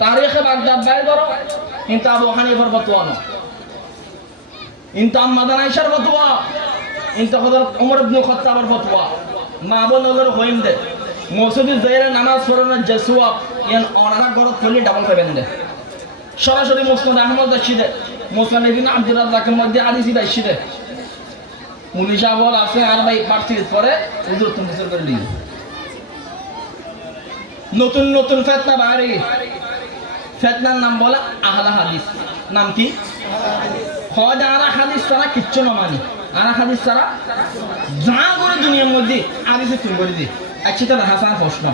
তারিখে বাগদাদ বাইর করো কিন্তু আবু হানিফার ফতোয়া না কিন্তু আম্মাদান আয়েশার ফতোয়া কিন্তু হযরত ওমর ইবনে খাত্তাবের ফতোয়া মা বোনদের হইম দে মসজিদে যাইরা নামাজ পড়ানোর যে সওয়াব ইয়ান অনারা করত কইলে ডাবল পাবেন দে সরাসরি মুসনাদ আহমদ দাশিদে মুসনাদ ইবনে আব্দুর রাজ্জাকের মধ্যে হাদিস দাশিদে মুনিশা বল আছে আর ভাই পার্থিব পরে হুজুর তুমি বিচার করে দিন নতুন নতুন ফিতনা বাড়ি ফিতনার নাম বলে আহলে হাদিস নাম কি হয় আরা হাদিস ছাড়া কিচ্ছু না মানি আরা হাদিস ছাড়া যা করে দুনিয়ার মধ্যে হাদিসে তুমি করে দি আচ্ছা তো হাসান প্রশ্ন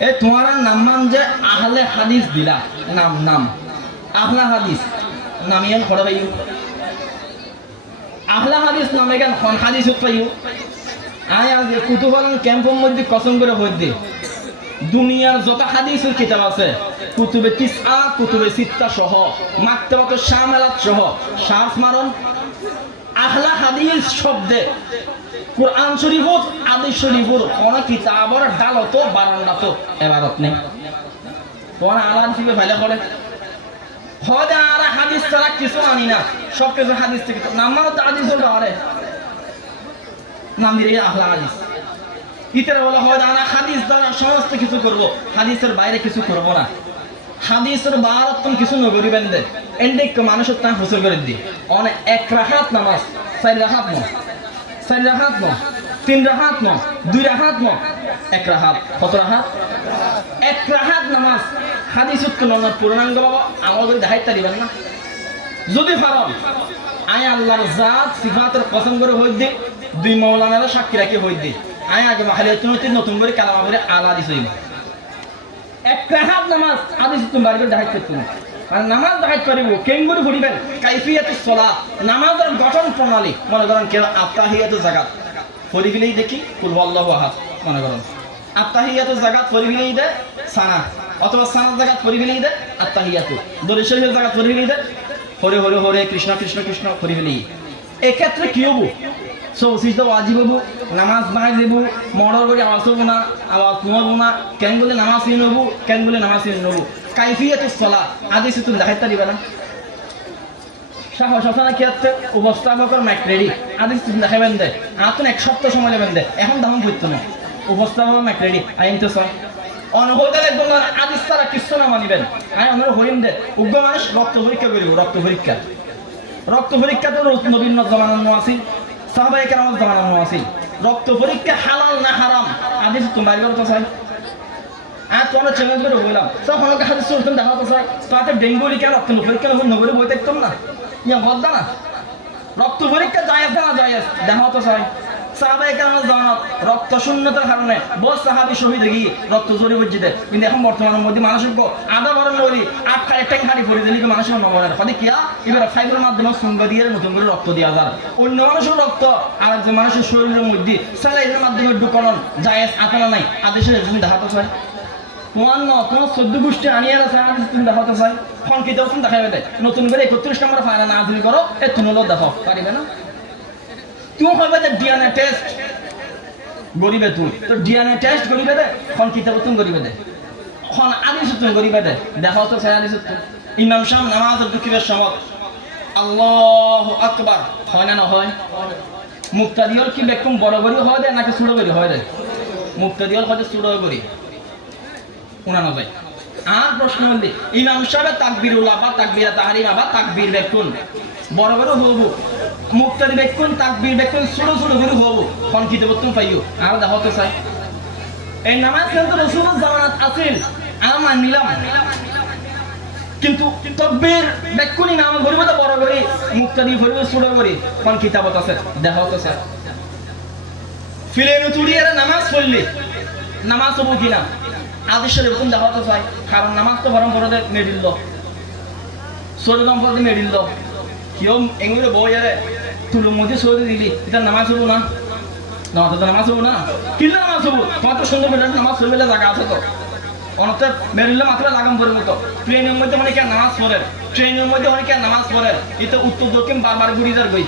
এ তোমার নাম মান যে আহলে হাদিস দিলা নাম নাম আহলে হাদিস নামিয়ান করে ভাইও আহলে হাদিস নামে কেন কোন হাদিস পাইও আয় আজ কুতুবান ক্যাম্পের মধ্যে কসম করে হই দে দুনিয়ার যত হাদিসের কিতাব আছে কুতুবে তিসআ কুতুবে সিত্তা সহ মাকতাবাত শামিলাত সহ শারফ মারন আহলা হাদিস শব্দে কুরআন শরীফত হাদিস শরীফর কোন কিতাবের ডালত বারান্দাত এবারত নেই কোন আলান ফিবে ফাইলে করে হয় আর হাদিস ছাড়া কিছু আনি না সব কিছু হাদিস থেকে নামাও তো হাদিসের বারে নাম দিয়ে আহলা হাদিস ইতারা বলা হয় না হাদিস দ্বারা সমস্ত কিছু করব হাদিসের বাইরে কিছু করব না হাদিসের বাইরে তুমি কিছু নগরিবেন দে এন্ডিক মানুষের তা হুসল করে দি অনে এক রাকাত নামাজ চার রাকাত ন চার রাকাত ন তিন রাকাত ন দুই রাকাত ন এক রাকাত কত রাকাত এক রাকাত নামাজ হাদিসত কোন পূর্ণাঙ্গ বাবা আমল করে দেখাইতে দিবেন না যদি পারন আয় আল্লাহর জাত সিফাতের কসম করে হই দে দুই মাওলানার সাক্ষী রাখি হই দে আয় আগে মাখালে তুমি নতুন করে কালামা করে আলা দিছ এক রাকাত নামাজ হাদিস তুমি বাড়ি করে দেখাইতে তুমি আর নামাজ দেখাইতে পারিব কেঙ্গুরি পড়িবেন কাইফিয়াতুস সালাত নামাজের গঠন প্রণালী মনে করেন কেউ আত্তাহিয়াতুজ যাকাত পড়ি গেলেই দেখি কুল আল্লাহু আহাদ মনে করেন আত্তাহিয়াতুজ যাকাত পড়ি গেলেই দে সানা অথবা সানা যাকাত পড়ি গেলেই দে আত্তাহিয়াতু দরুদ শরীফের যাকাত পড়ি গেলেই দে হরে হরে হরে কৃষ্ণ কৃষ্ণ কৃষ্ণ পড়ি গেলেই এই ক্ষেত্রে কি হবো সৌসিত ওয়াজিব হবো নামাজ নাই দেব মর্ডর করে আওয়াজ হবো না আওয়াজ শুনবো না কেন বলে নামাজ চিনি নেবো কেন বলে নামাজ চিনি নেবো কাইফিয়াতুস সালাত আদেশ তুমি দেখাইতে দিবে না সাহস আছে না কি আছে উপস্থাপকের মাইক রেডি আদেশ তুমি দেখাবেন দে আপনি এক সপ্তাহ সময় নেবেন দে এখন দাম করতো না উপস্থাপকের মাইক রেডি আইন তো স্যার অনহতে দেখবেন আদেশ তারা কিছু না মানিবেন আই আমরা হরিম দে উগ্র মানুষ রক্ত পরীক্ষা করিব রক্ত পরীক্ষা তো নবীন জমানানো আছে সাহাবায়ে কেরাম জামানানো আছে রক্ত পরীক্ষা হালাল না হারাম হাদিস তোমার কথা চাই আর তোমরা চ্যালেঞ্জ করে বললাম সব আমাকে হাদিস শুনতেন দেখা তো চাই তাতে ডেঙ্গুলি কেন রক্ত পরীক্ষা নগরে বই দেখতাম না ইয়া বলদা না রক্ত পরীক্ষা জায়েজ না জায়েজ দেখা তো চাই সাহাবায়ে কেরাম জানাত রক্ত শূন্যতার কারণে বহু সাহাবী শহীদ হয়ে গিয়ে রক্ত জড়ি বজ্জিতে কিন্তু এখন বর্তমানের মধ্যে মানুষের আধা বড় লরি আট খালি ট্যাঙ্ক খালি ভরে দিলে মানুষের নমনের ফলে কিয়া এবার ফাইবার মাধ্যমে সঙ্গ দিয়ে নতুন করে রক্ত দেওয়া যায় অন্য মানুষের রক্ত আর একজন মানুষের শরীরের মধ্যে স্যালাইনের মাধ্যমে ঢুকানোর জায়েজ আকানা নাই আদেশের একজন দেখাতে চায় তোমার ন তোমার 14 গোষ্ঠী আনিয়ে আছে আদেশ তুমি দেখাতে চাই সংকিত দেখাবে দেয় নতুন করে 31 নম্বর ফায়না নাজিল করো এ তুনলো দেখো পারিবে না তুমি হবে যে ডিএনএ টেস্ট গরিবে তুই তো ডিএনএ টেস্ট গরিবে দে কোন কিতাব তুমি গরিবে দে কোন আদিস তুমি গরিবে দে দেখো তো সেই আদিস ইমাম শাম নামাজ দুকিবের সময় আল্লাহু আকবার হয় না না হয়? মুক্তাদিয়র কি বেকুম বড় বড় হয় দেয় নাকি ছোট বড় হয় দেয়? মুক্তাদিয়র হয় ছোট বড় উনানো যায়। আর প্রশ্ন হলে ইমাম সাহেব তাকবীরুল আবা তাকবীরা তাহরিমা বা তাকবীর বেকুন বড় বড় হবো, মুক্তাদি বেকুন তাকবীর বেকুন ছোট ছোট করে হবো কোন কিতাবতুন পাইও আর দেখো তো চাই এই নামাজ কিন্তু রাসূলুল্লাহ জামানাত আছিল আমি মানিলাম, কিন্তু তাকবীর বেকুন ইমাম করিব তো বড় করে, মুক্তাদি করিব ছোট করে কোন কিতাবত আছে দেখো তো চাই। ফিলেনু তুড়িয়ে নামাজ পড়লে নামাজ হবো কিনা আদেশের এরকম দেখা তো চাই, কারণ নামাজ তো বরং পরে মেডিল সৌরদম পরে মেডিল কেউ এগুলো বই তুলুর মধ্যে সৌদি দিলি এটা নামাজ হবো না, নামাজ হবো না কিনলে নামাজ হবো তোমার তো সুন্দর করে নামাজ পড়বে জায়গা আছে তো অনেকটা মেরিলে মাত্র লাগাম পরে মতো ট্রেনের মধ্যে অনেকে নামাজ পড়ে, ট্রেনের মধ্যে অনেকে নামাজ পড়ে, এটা উত্তর দক্ষিণ বারবার ঘুরি যার বই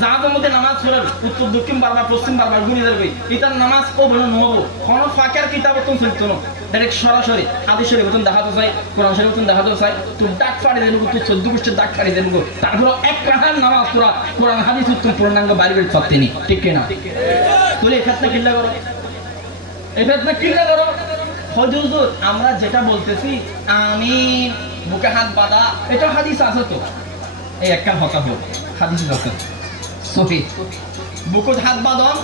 জাহাজের মধ্যে নামাজ পড়েন উত্তর দক্ষিণ বারবার পশ্চিম বারবার ঘুরে যাবে, এটার নামাজ ও বলে নহবো কোনো ফাঁকের কিতাব তো চলতো না, ডাইরেক্ট সরাসরি আদেশের বেতন দেখাতে চাই, কোরআন শরীফ বেতন দেখাতে চাই, তোর ডাক ফাড়ি দেন তুই 14 পৃষ্ঠের ডাক ফাড়ি দেন তারপরে এক রাখার নামাজ তোরা কোরআন হাদিস উত্তম পূর্ণাঙ্গ বাড়ি বের পারতেনি ঠিক কিনা? তুই এই ফেতনা কিল্লা করো, এই ফেতনা কিল্লা করো। হুজুর আমরা যেটা বলতেছি আমি বুকে হাত বাঁধা এটা হাদিস আছে তো, এই একটা হতা হোক হাদিস আছে সহি বুকুত হাত বাঁধন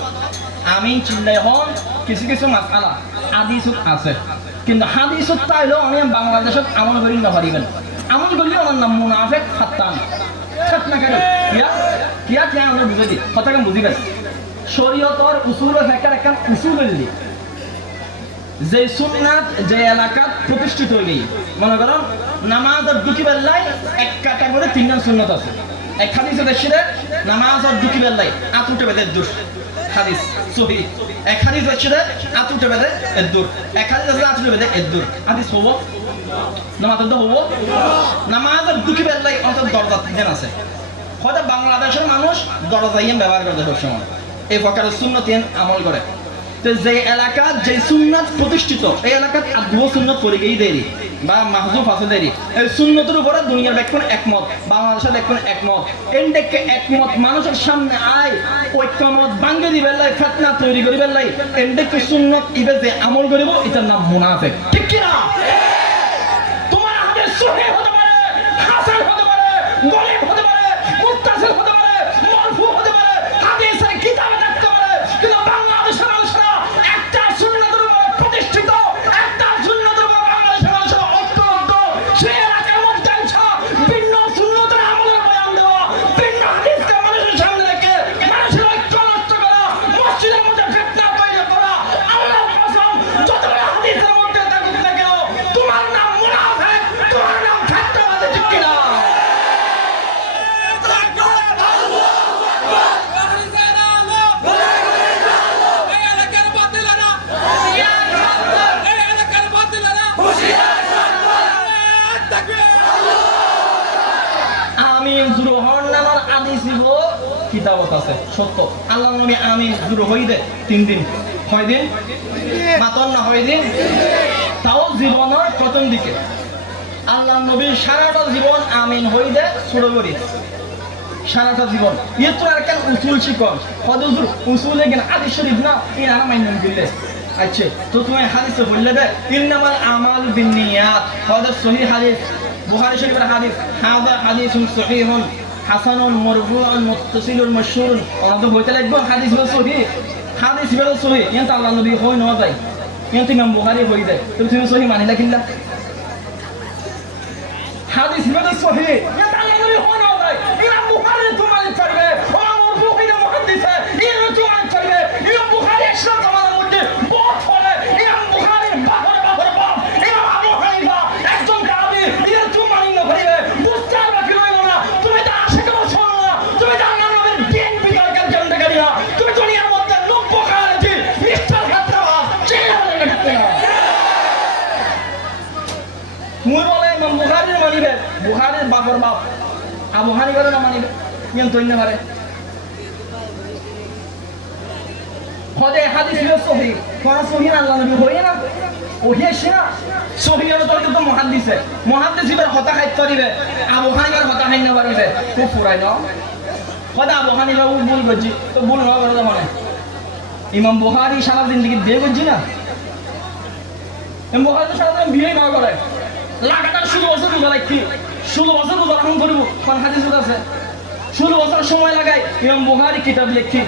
আমিন চিল্লাই হন কিছু কিছু মাসালা হাদিসত আছে, কিন্তু হাদিসত তাইলেও আমি বাংলাদেশত আমল করি নকরিবেন, আমল করলে আমার নাম মুনাফিক ফাত্তান না কেন কিয়া কিয়া কিয়া আমরা বুঝাই দিই কথাকে বুঝিবেন। শরীয়তর উসুল ফেকার একটা উসুল হইলি যে সুন্নাত যে এলাকাত প্রতিষ্ঠিত হয়ে গেই মনে করুন নামাজ আর দুটি বেল্লাই এক ক্যাটাগরি তিনজন সুন্নাত আছে, এক হাদিসে দেখছি নামাজ আর দুটি বেল্লাই আতুটে বেদে দূর হাদিস সহি, এক হাদিস দেখছি আতুটে বেদে এর দূর, এক হাদিস আছে আতুটে বেদে এর দূর হাদিস হবো নামাজ তো হবো, নামাজ আর দুটি বেল্লাই অর্থাৎ দরজা তিনজন আছে, হয়তো বাংলাদেশের মানুষ দরজা ব্যবহার করে সব সময় এই প্রকারের সুন্নাত আমল করে, তো যে এলাকাত যে সুন্নাত প্রতিষ্ঠিত এই এলাকাত আদব সুন্নাত পড়ে গিয়ে দেরি বা মাহজুব আছে দেরি এই সুন্নতের উপরে দুনিয়ার ব্যাকুন একমত, বাংলাদেশের ব্যাকুন একমত, এন্ডেকে একমত মানুষের সামনে আয় ঐক্যমত ভাঙ্গে দিবে লাই ফিতনা তৈরি করিবে লাই এন্ডেকে সুন্নত ইবে যে আমল করিব এটার নাম মুনাফিক ঠিক কি না? তোমার হাদিস সহিহ হতে পারে, হাসান হতে পারে, গলিব হতে পারে, মুত্তাসিল হতে পারে, মারফু হতে পারে, হাদিসের কিতাবে থাকতে পারে, কিন্তু বাংলাদেশের মানুষরা একটা সুন্নতের উপরে প্রতিষ্ঠিত, একটা সুন্নতের উপরে বাংলাদেশের মানুষরা ঐক্যবদ্ধ, সেই এলাকার মধ্যে ভিন্ন সুন্নতের আমলের বয়ান দেওয়া, ভিন্ন হাদিসকে মানুষের সামনে রেখে মানুষের ঐক্য নষ্ট করা, মসজিদের মধ্যে ফিতনা তৈরি করা, আল্লাহর কসম যতগুলো হাদিসের মধ্যে থাকুক না কেন তোমার নাম মুনাফিক, তোমার নাম ফিতনাবাদী ঠিক কিনা? আমিন জুরহর নামের হাদিস কিতাবত আছে সত্য, আল্লাহ নবী আমিন জুর হই দে 3 দিন হয় দিন মাতন না হয় দিন, তাও জীবনের প্রথম দিকে আল্লাহ নবীর সারাটা জীবন আমিন হই দে ছোট করি সারাটা জীবন ইয়ে তো আর কেন উসুল শিকন হদুর উসুলে গেন হাদিস শরীফ না এই না মাইন্ড দিলে আচ্ছা তো তুমি হাদিসে বললে দে ইন্নামাল আমাল বিন্নিয়াত হদর সহিহ হাদিস বুখারী শরীফের হাদিস হাদা হাদিসুন সহিহুন হাসানুন মারফুউন মুত্তাসিলুন মাশহুরুন অনদ হইতে লাগবে হাদিস হলো সহিহ, হাদিস হলো সহিহ ইয়ান আল্লাহ নবী হই না যায় ইয়ান ইমাম বুখারী হই যায় তুমি সহিহ মানিলা কিল্লা হাদিস হলো সহিহ ইয়ান আল্লাহ নবী হই না যায় ইমাম বুখারী তোমার পারবে ও মারফু হইলে মুহাদ্দিস ইয়ান তোমার পারবে ইমাম বুখারী একশো তোমার মধ্যে বহুত পড়ে ইমাম বুখারী বাহর বাহর বাপ ইমাম আবু হানিফা একজন কাবি ইয়ান তোমার না পারবে বুঝতে বাকি রইল না, তুমি তো আশিক বছর না, তুমি তো আল্লাহ নবীর দিন বিকার জন্য করি না, তুমি দুনিয়ার মধ্যে লোক বখারাজি মিস্টার খাত্তাবা চেলা বলে কাটতে না মুই বলে ইমাম বুখারীর মানিবে বুখারীর বাপর বাপ আবু হানিফার না মানিবে ইয়ান তো না পারে হদে হাদিস হলো সহিহ কোন সহিহ আল্লাহ নবী হই না ওহি আসে না সহিহর তো কিন্তু মুহাদ্দিস এর কথা খাইতে পারিবে আবু হানিফার কথা খাইতে পারিবে তো ফুরাই না কথা আবু হানিফা ভুল করছি তো ভুল না করে মানে ইমাম বুখারী সারা জিন্দেগি বিয়ে করছি না ইমাম বুখারী সারা দিন বিয়ে না করে লাগাতার 16 বছর রোজা রাখি 16 বছর রোজা রাখুন করিব কোন হাদিস আছে 16 বছর সময় লাগাই ইমাম বুখারী কিতাব লিখি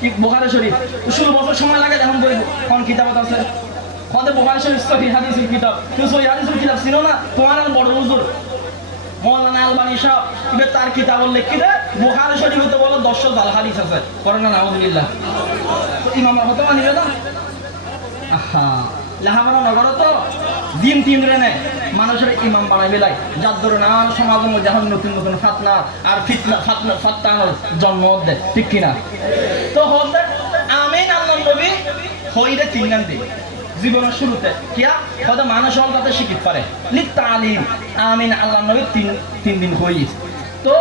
কি বুখারী শরীফ 16 বছর সময় লাগাই এখন করিব কোন কিতাব আছে কত বুখারী শরীফ সহিহ হাদিসের কিতাব তুই সহিহ হাদিসের কিতাব ছিল না তোমার বড় হুজুর মৌলানা আলবানী সাহেব ইবে তার কিতাব লিখি দে বুখারী শরীফে তো বলো 10 জাল হাদিস আছে করেন না নাউজুবিল্লাহ তো ইমামের হতে মানিবে না আহা লেখাপড়া নগর তো দিন তিন রে নেয় মানুষের ইমাম বানাই বেলায় যার ধরে না সমাজের মধ্যে এখন নতুন নতুন ফাতনা আর ফাতনার জন্ম দেয় ঠিক কিনা তো হতে আমিন আল্লাহ নবী হইরে তিন গান দিই জীবনের শুরুতে কিয়া হয়তো মানুষ তাতে শিখিত পারে লিখ তালিম আমিন আল্লাহ নবী তিন দিন হই তো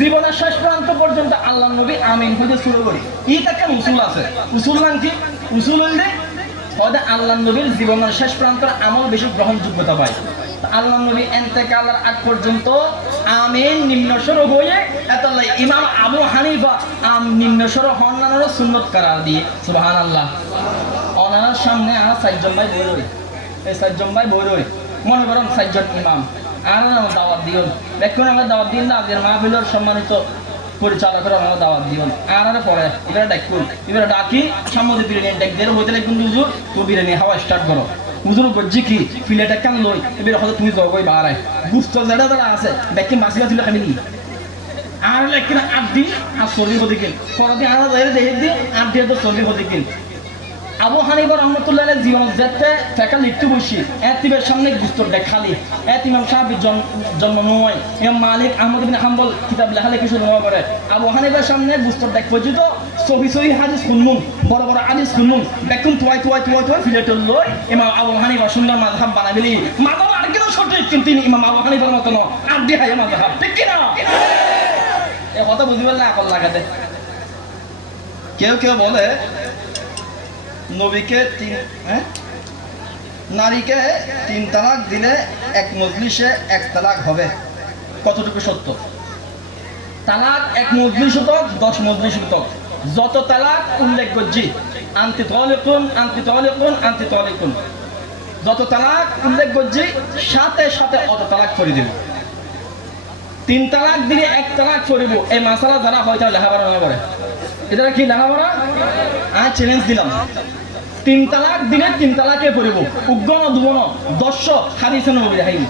জীবনের শেষ প্রান্ত পর্যন্ত আল্লাহ নবী আমিন হইতে শুরু করি ইটাকে উসুল আছে উসুল নাম কি উসুল হইলে হয়তো আল্লাহ নবীর জীবনের শেষ প্রান্তের আমল বেশি গ্রহণযোগ্যতা পায় আল্লাহ নবী ইন্তেকালের আগ পর্যন্ত আমিন নিম্নস্বর হয়ে এতলাই ইমাম আবু হানিফা নিম্নস্বর হন্নানোর সুন্নত করার দিয়ে সুবহানাল্লাহ ওনার সামনে আর 4 জন ভাই বই রই এই 4 জন ভাই বই রই মনে করেন 4 জন ইমাম আর দাওয়াত দিও দেখুন আমরা দাওয়াত দিন না আজকের মাহফিলের সম্মানিত পরিচালকের আমরা দাওয়াত দিও আর পরে এবারে ডাকুন এবারে ডাকি সম্মতি বিরিয়ানি ডাক দিয়ে হইতে লাগুন হুজুর তো বিরিয়ানি খাওয়া স্টার্ট করো হুজুর গজ্জি কি ফিলেটা কেন লই এবারে হয়তো তুমি জগই বাড়ায় গুস্ত যারা আছে ব্যাকি মাসি মাসিলে খাবি নি আর লেকিন আড্ডি আর সর্বি হতে কিন পরদি আর যাইরে দেখে দি আড্ডি তো সর্বি হতে কিন আবু হানিফা রহমতুল্লাহ জীবন যেতে ফেকা লিখতে বসি এতিবের সামনে গুস্তর দেখালি ইমাম সাহেবের জন্ম নয় ইমাম মালিক আহমদ বিন হাম্বল কিতাব লেখালে কিছু নয় করে আবু হানিফার সামনে গুস্তর দেখ পর্যন্ত সহি হাদিস শুনমুন বড় বড় হাদিস শুনমুন দেখুন তুয়াই ফিলেট লই ইমাম আবু হানিফা সুন্দর মাযহাব বানাবিলি মাযহাব আর কেন সঠিক কিন্তু ইমাম আবু হানিফার মত ন আর দি হায় মাযহাব ঠিক কি না এই কথা বুঝিবেন না আকল লাগাতে কেউ বলে নবীকে নারীকে 3 তালাক দিলে এক মজলিসে 1 তালাক হবে কতটুকু সত্য তালাক এক মজলিস হতো 10 মজলিস হতো যত তালাক উল্লেখ করছি আনতি তালিকুন যত তালাক উল্লেখ করছি সাথে সাথে অত তালাক করে দেব 3 তালাক দিলে 1 তালাক করিব এই মাসালা যারা হয়তো লেখাপড়া না করে এটা কি লেখাপড়া চ্যালেঞ্জ দিলাম 3 তালাক দিলে 3 তালাকে পড়িব উগ্গন দুবন 10 হাদিসে নবী দেখাইব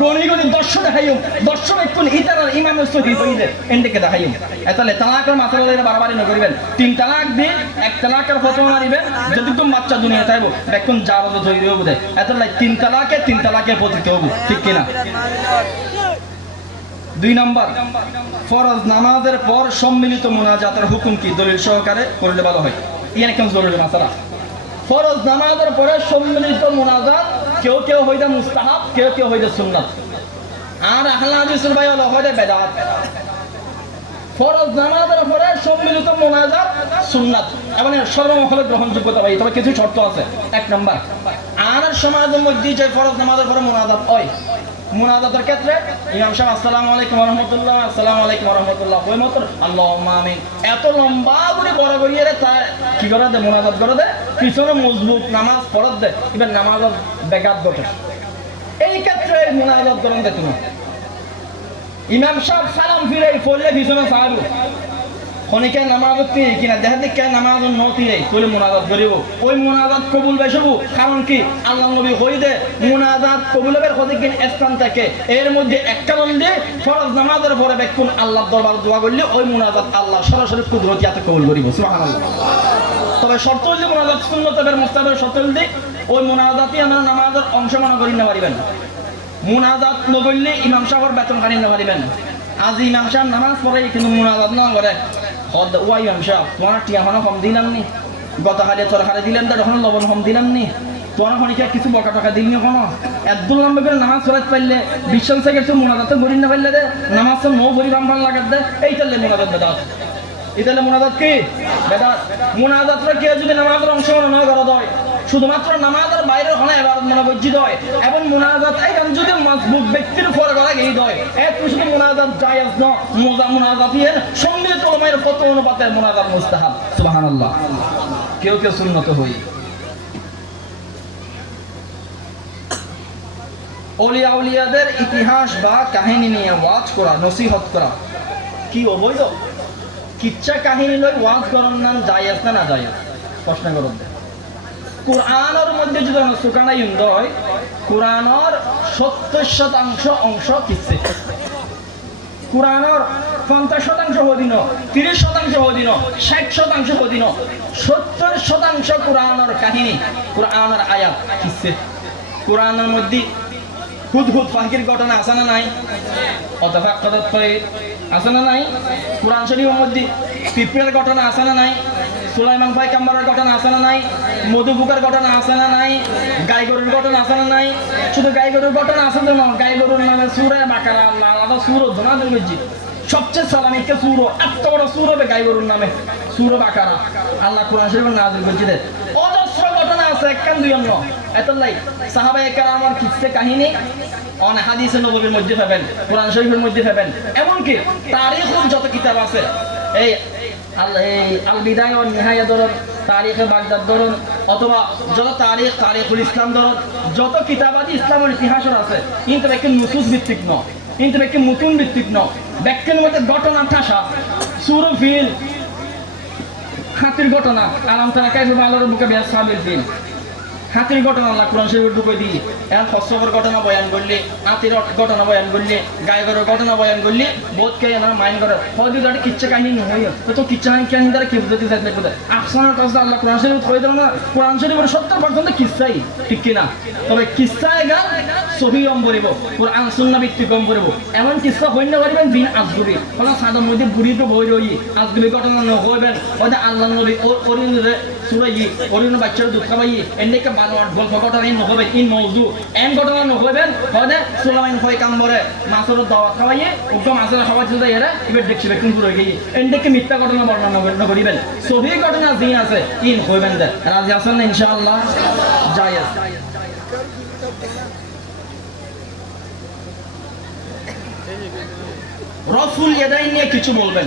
গনি 10 দেখাইব 10 একটু ইতারার ইমামের সহি হইলে এন্ডকে দেখাইব এতালে তালাকের মাত্রা বারবারই ন করিবেন 3 তালাক দিয়ে 1 তালাকের ফতোয়া মারিবেন যদি তুমি বাচ্চা দুনিয়া চাইব দেখুন জারদ ধরে হইব দে এতালে 3 তালাকে পতিত হইব ঠিক কি না 2 নাম্বার ফরজ নামাজের পর সম্মিলিত মুনাজাতের হুকুম কি দলিল সহকারে করলে ভালো হয় ইয়ানে কেন জরুরি মাসালা ফরজ নামাজের পরে সম্মিলিত মুনাজাত কেউ হইতে মুস্তাহাব কেউ হইতে সুন্নাত আর আহলে হাদিসের ভাই হলো হইতে বেদাত ফরজ নামাজের পরে সম্মিলিত মুনাজাত সুন্নাত এবং সর্বমহলে গ্রহণযোগ্যতা পাই তবে কিছু শর্ত আছে 1 নাম্বার আর সমাজের মধ্যে যে ফরজ নামাজের পরে মুনাজাত হয় মুনাজাতের ক্ষেত্রে ইমাম সাহেব আসসালামু আলাইকুম ওয়া রাহমাতুল্লাহ ওই মত আল্লাহুম্মা আমিন এত লম্বা করে বড় করিয়ে তা কি করে দে মুনাজাত করে দে পিছনে মজবুত নামাজ পড়ত দে এবার নামাজের বেগাত ঘটে এই ক্ষেত্রে মুনাজাত করেন দে তুমি ইমাম সাহেব সালাম ফিরে পড়লে পিছনে সাহাবু খনিকে নামাজত কিনা দেখাতে কে নামাজ নতিরে কইলে মুনাজাত করিব ওই মুনাজাত কবুল বেশবু কারণ কি আল্লাহ নবী কইদে মুনাজাত কবুলের কতদিন স্থান থাকে এর মধ্যে একটা বন্ধে ফরজ নামাজের পরে বেকুন আল্লাহর দরবারে দোয়া করলে ওই মুনাজাত আল্লাহ সরাসরি কুদরতিয়াতে কবুল করিব সুবহানাল্লাহ তবে শর্ত হইলে মুনাজাত সুন্নতের মুস্তাহাবের শর্ত হইলে ওই মুনাজাতই আমরা নামাজের অংশ মনে করি না পারিবেন মুনাজাত নগরলে ইমাম সাহেবের বেতন কানি না পারিবেন আজ ইমাম সাহেব নামাজ পড়ে কিন্তু মুনাজাত না করে হদ ওয়াই ইমাম সাহেব তোমার টিয়া হনো কম দিলাম নি গত হালে তোর হালে দিলাম তো তখন লবণ কম দিলাম নি তোমার হনিকে কিছু বকা টাকা দিলি কোনো একদম লম্বা করে নামাজ পড়াতে পারলে বিশ্বাস থেকে একটু মুনাজাতে গড়ি না পারলে দে নামাজ তো নো ভরি বাম ভাল লাগাত দে এইটালে মুনাজাত দাও ইতালে মুনাজাত কি বেদাত মুনাজাতরে কেউ যদি নামাজের অংশগ্রহণ না করা হয় শুধুমাত্র নামাজের বাইরের হলে ইবাদত মনে বজ্জিত হয় এবং মুনাজাত এখন যদি মজবুত ব্যক্তির পরে করা গেই হয় এত শুধু মুনাজাত জায়েজ না মুনাজাতের সম্মিলিত উলামায়ের ফতোয়া অনুপাতে মুনাজাত মুস্তাহাব সুবহানাল্লাহ কেউ কেউ সুন্নত হই ওলিয়া উলিয়াদের ইতিহাস বা কাহিনী নিয়ে ওয়াজ করা নসিহত করা কি অবৈধ কিচ্ছা কাহিনী লই ওয়াজ করার নাম জায়েজ না জায়েজ প্রশ্ন করুন কুরআনের মধ্যে যদি সুকানা ইন্দ হয় কুরআনের 70% অংশ কিচ্ছে কুরআনের 50% হদিন 30% হদিন 60% হদিন 70% কুরআনের কাহিনী কুরআনের আয়াত কিচ্ছে কুরআনের মধ্যে হুদহুদ পাখির ঘটনা আছে না নাই অতফাক্কাদাত তয়র আছে না নাই কুরআন শরীফের মধ্যে পিঁপড়ের ঘটনা আছে না নাই সুলাইমান পয়গম্বরের ঘটনা আছে না নাই মধু পোকার ঘটনা আছে না নাই গাই গরুর ঘটনা আছে না নাই শুধু গাই গরুর ঘটনা আছে না গাই গরুর নামে সূরা বাকারা আল্লাহ আলাদা সূরা ধনা দিয়েছি সবচেয়ে সালামিকে সূরা এত বড় সূরা হবে গাই গরুর নামে সূরা বাকারা আল্লাহ কুরআন শরীফে নাযিল করেছে অজস্র ঘটনা আছে একখান দুই অন্য এতলাই সাহাবায়ে কেরামের কিসসা কাহিনী অন হাদিসে নববীর মধ্যে পাবেন কুরআন শরীফের মধ্যে পাবেন এমনকি তারিখের যত কিতাব আছে এই আল বিদায়া ওয়ান নিহায়া ধরুন তারিখে বাগদাদ ধরুন অথবা যত তারিখুল ইসলাম ধরুন যত কিতাবাদি ইসলামের ইতিহাসের আছে কিন্তু একটি নুসুস ভিত্তিক নয় কিন্তু একটি মুতুন ভিত্তিক নয় ব্যাখ্যার মধ্যে ঘটনা ঠাসা সূরা ফিল হাতির ঘটনা আলাম তারা কাইফা আল্লাহর বুকে বিয়াস সাবিল ফিল হাতির ঘটনা আল্লাহ কোরআন শরীফে ঢুকে দিই এখন ফসলের ঘটনা বয়ান করলে হাতির ঘটনা বয়ান করলে গাই গরুর ঘটনা বয়ান করলে বোধ কে না মাইন্ড করে হয়তো তাদের কিচ্ছা কাহিনী নয় তো কিচ্ছা কাহিনী তারা কি বুঝতে চাইছে কোথায় আফসানের কথা আল্লাহ কোরআন শরীফ কই দিল না কোরআন শরীফের 70% কিচ্ছাই ঠিক কিনা তবে কিচ্ছায় গান সহি কম করিব কোরআন সুন্নাহ ভিত্তিক কম করিব এমন কিচ্ছা হইন না পারিবেন দিন আজগুবি কোন সাদার মধ্যে বুড়ি তো বই রই আজগুবি ঘটনা ন হইবেন হয়তো আল্লাহ নবী ওরিনে সুরাই ওরিনে বাচ্চার দুধ খাবাই এন্ডেকে বানোয়ার গল্প ঘটনা ইন হবে ইন মওজু এন ঘটনা ন হইবেন হয়তো সুলাইমান পয়গম্বরে মাছের দাওয়াত খাওয়াই উগ্র মাছের খাওয়া চলে এরা এবার দেখছি বেকুন পুরো গিয়ে এন্ডেকে মিথ্যা ঘটনা বর্ণনা করিবেন সহি ঘটনা দিন আছে ইন হইবেন দে রাজি আছেন না ইনশাআল্লাহ জায়েজ রফুল ইয়াদাইন নিয়ে কিছু বলবেন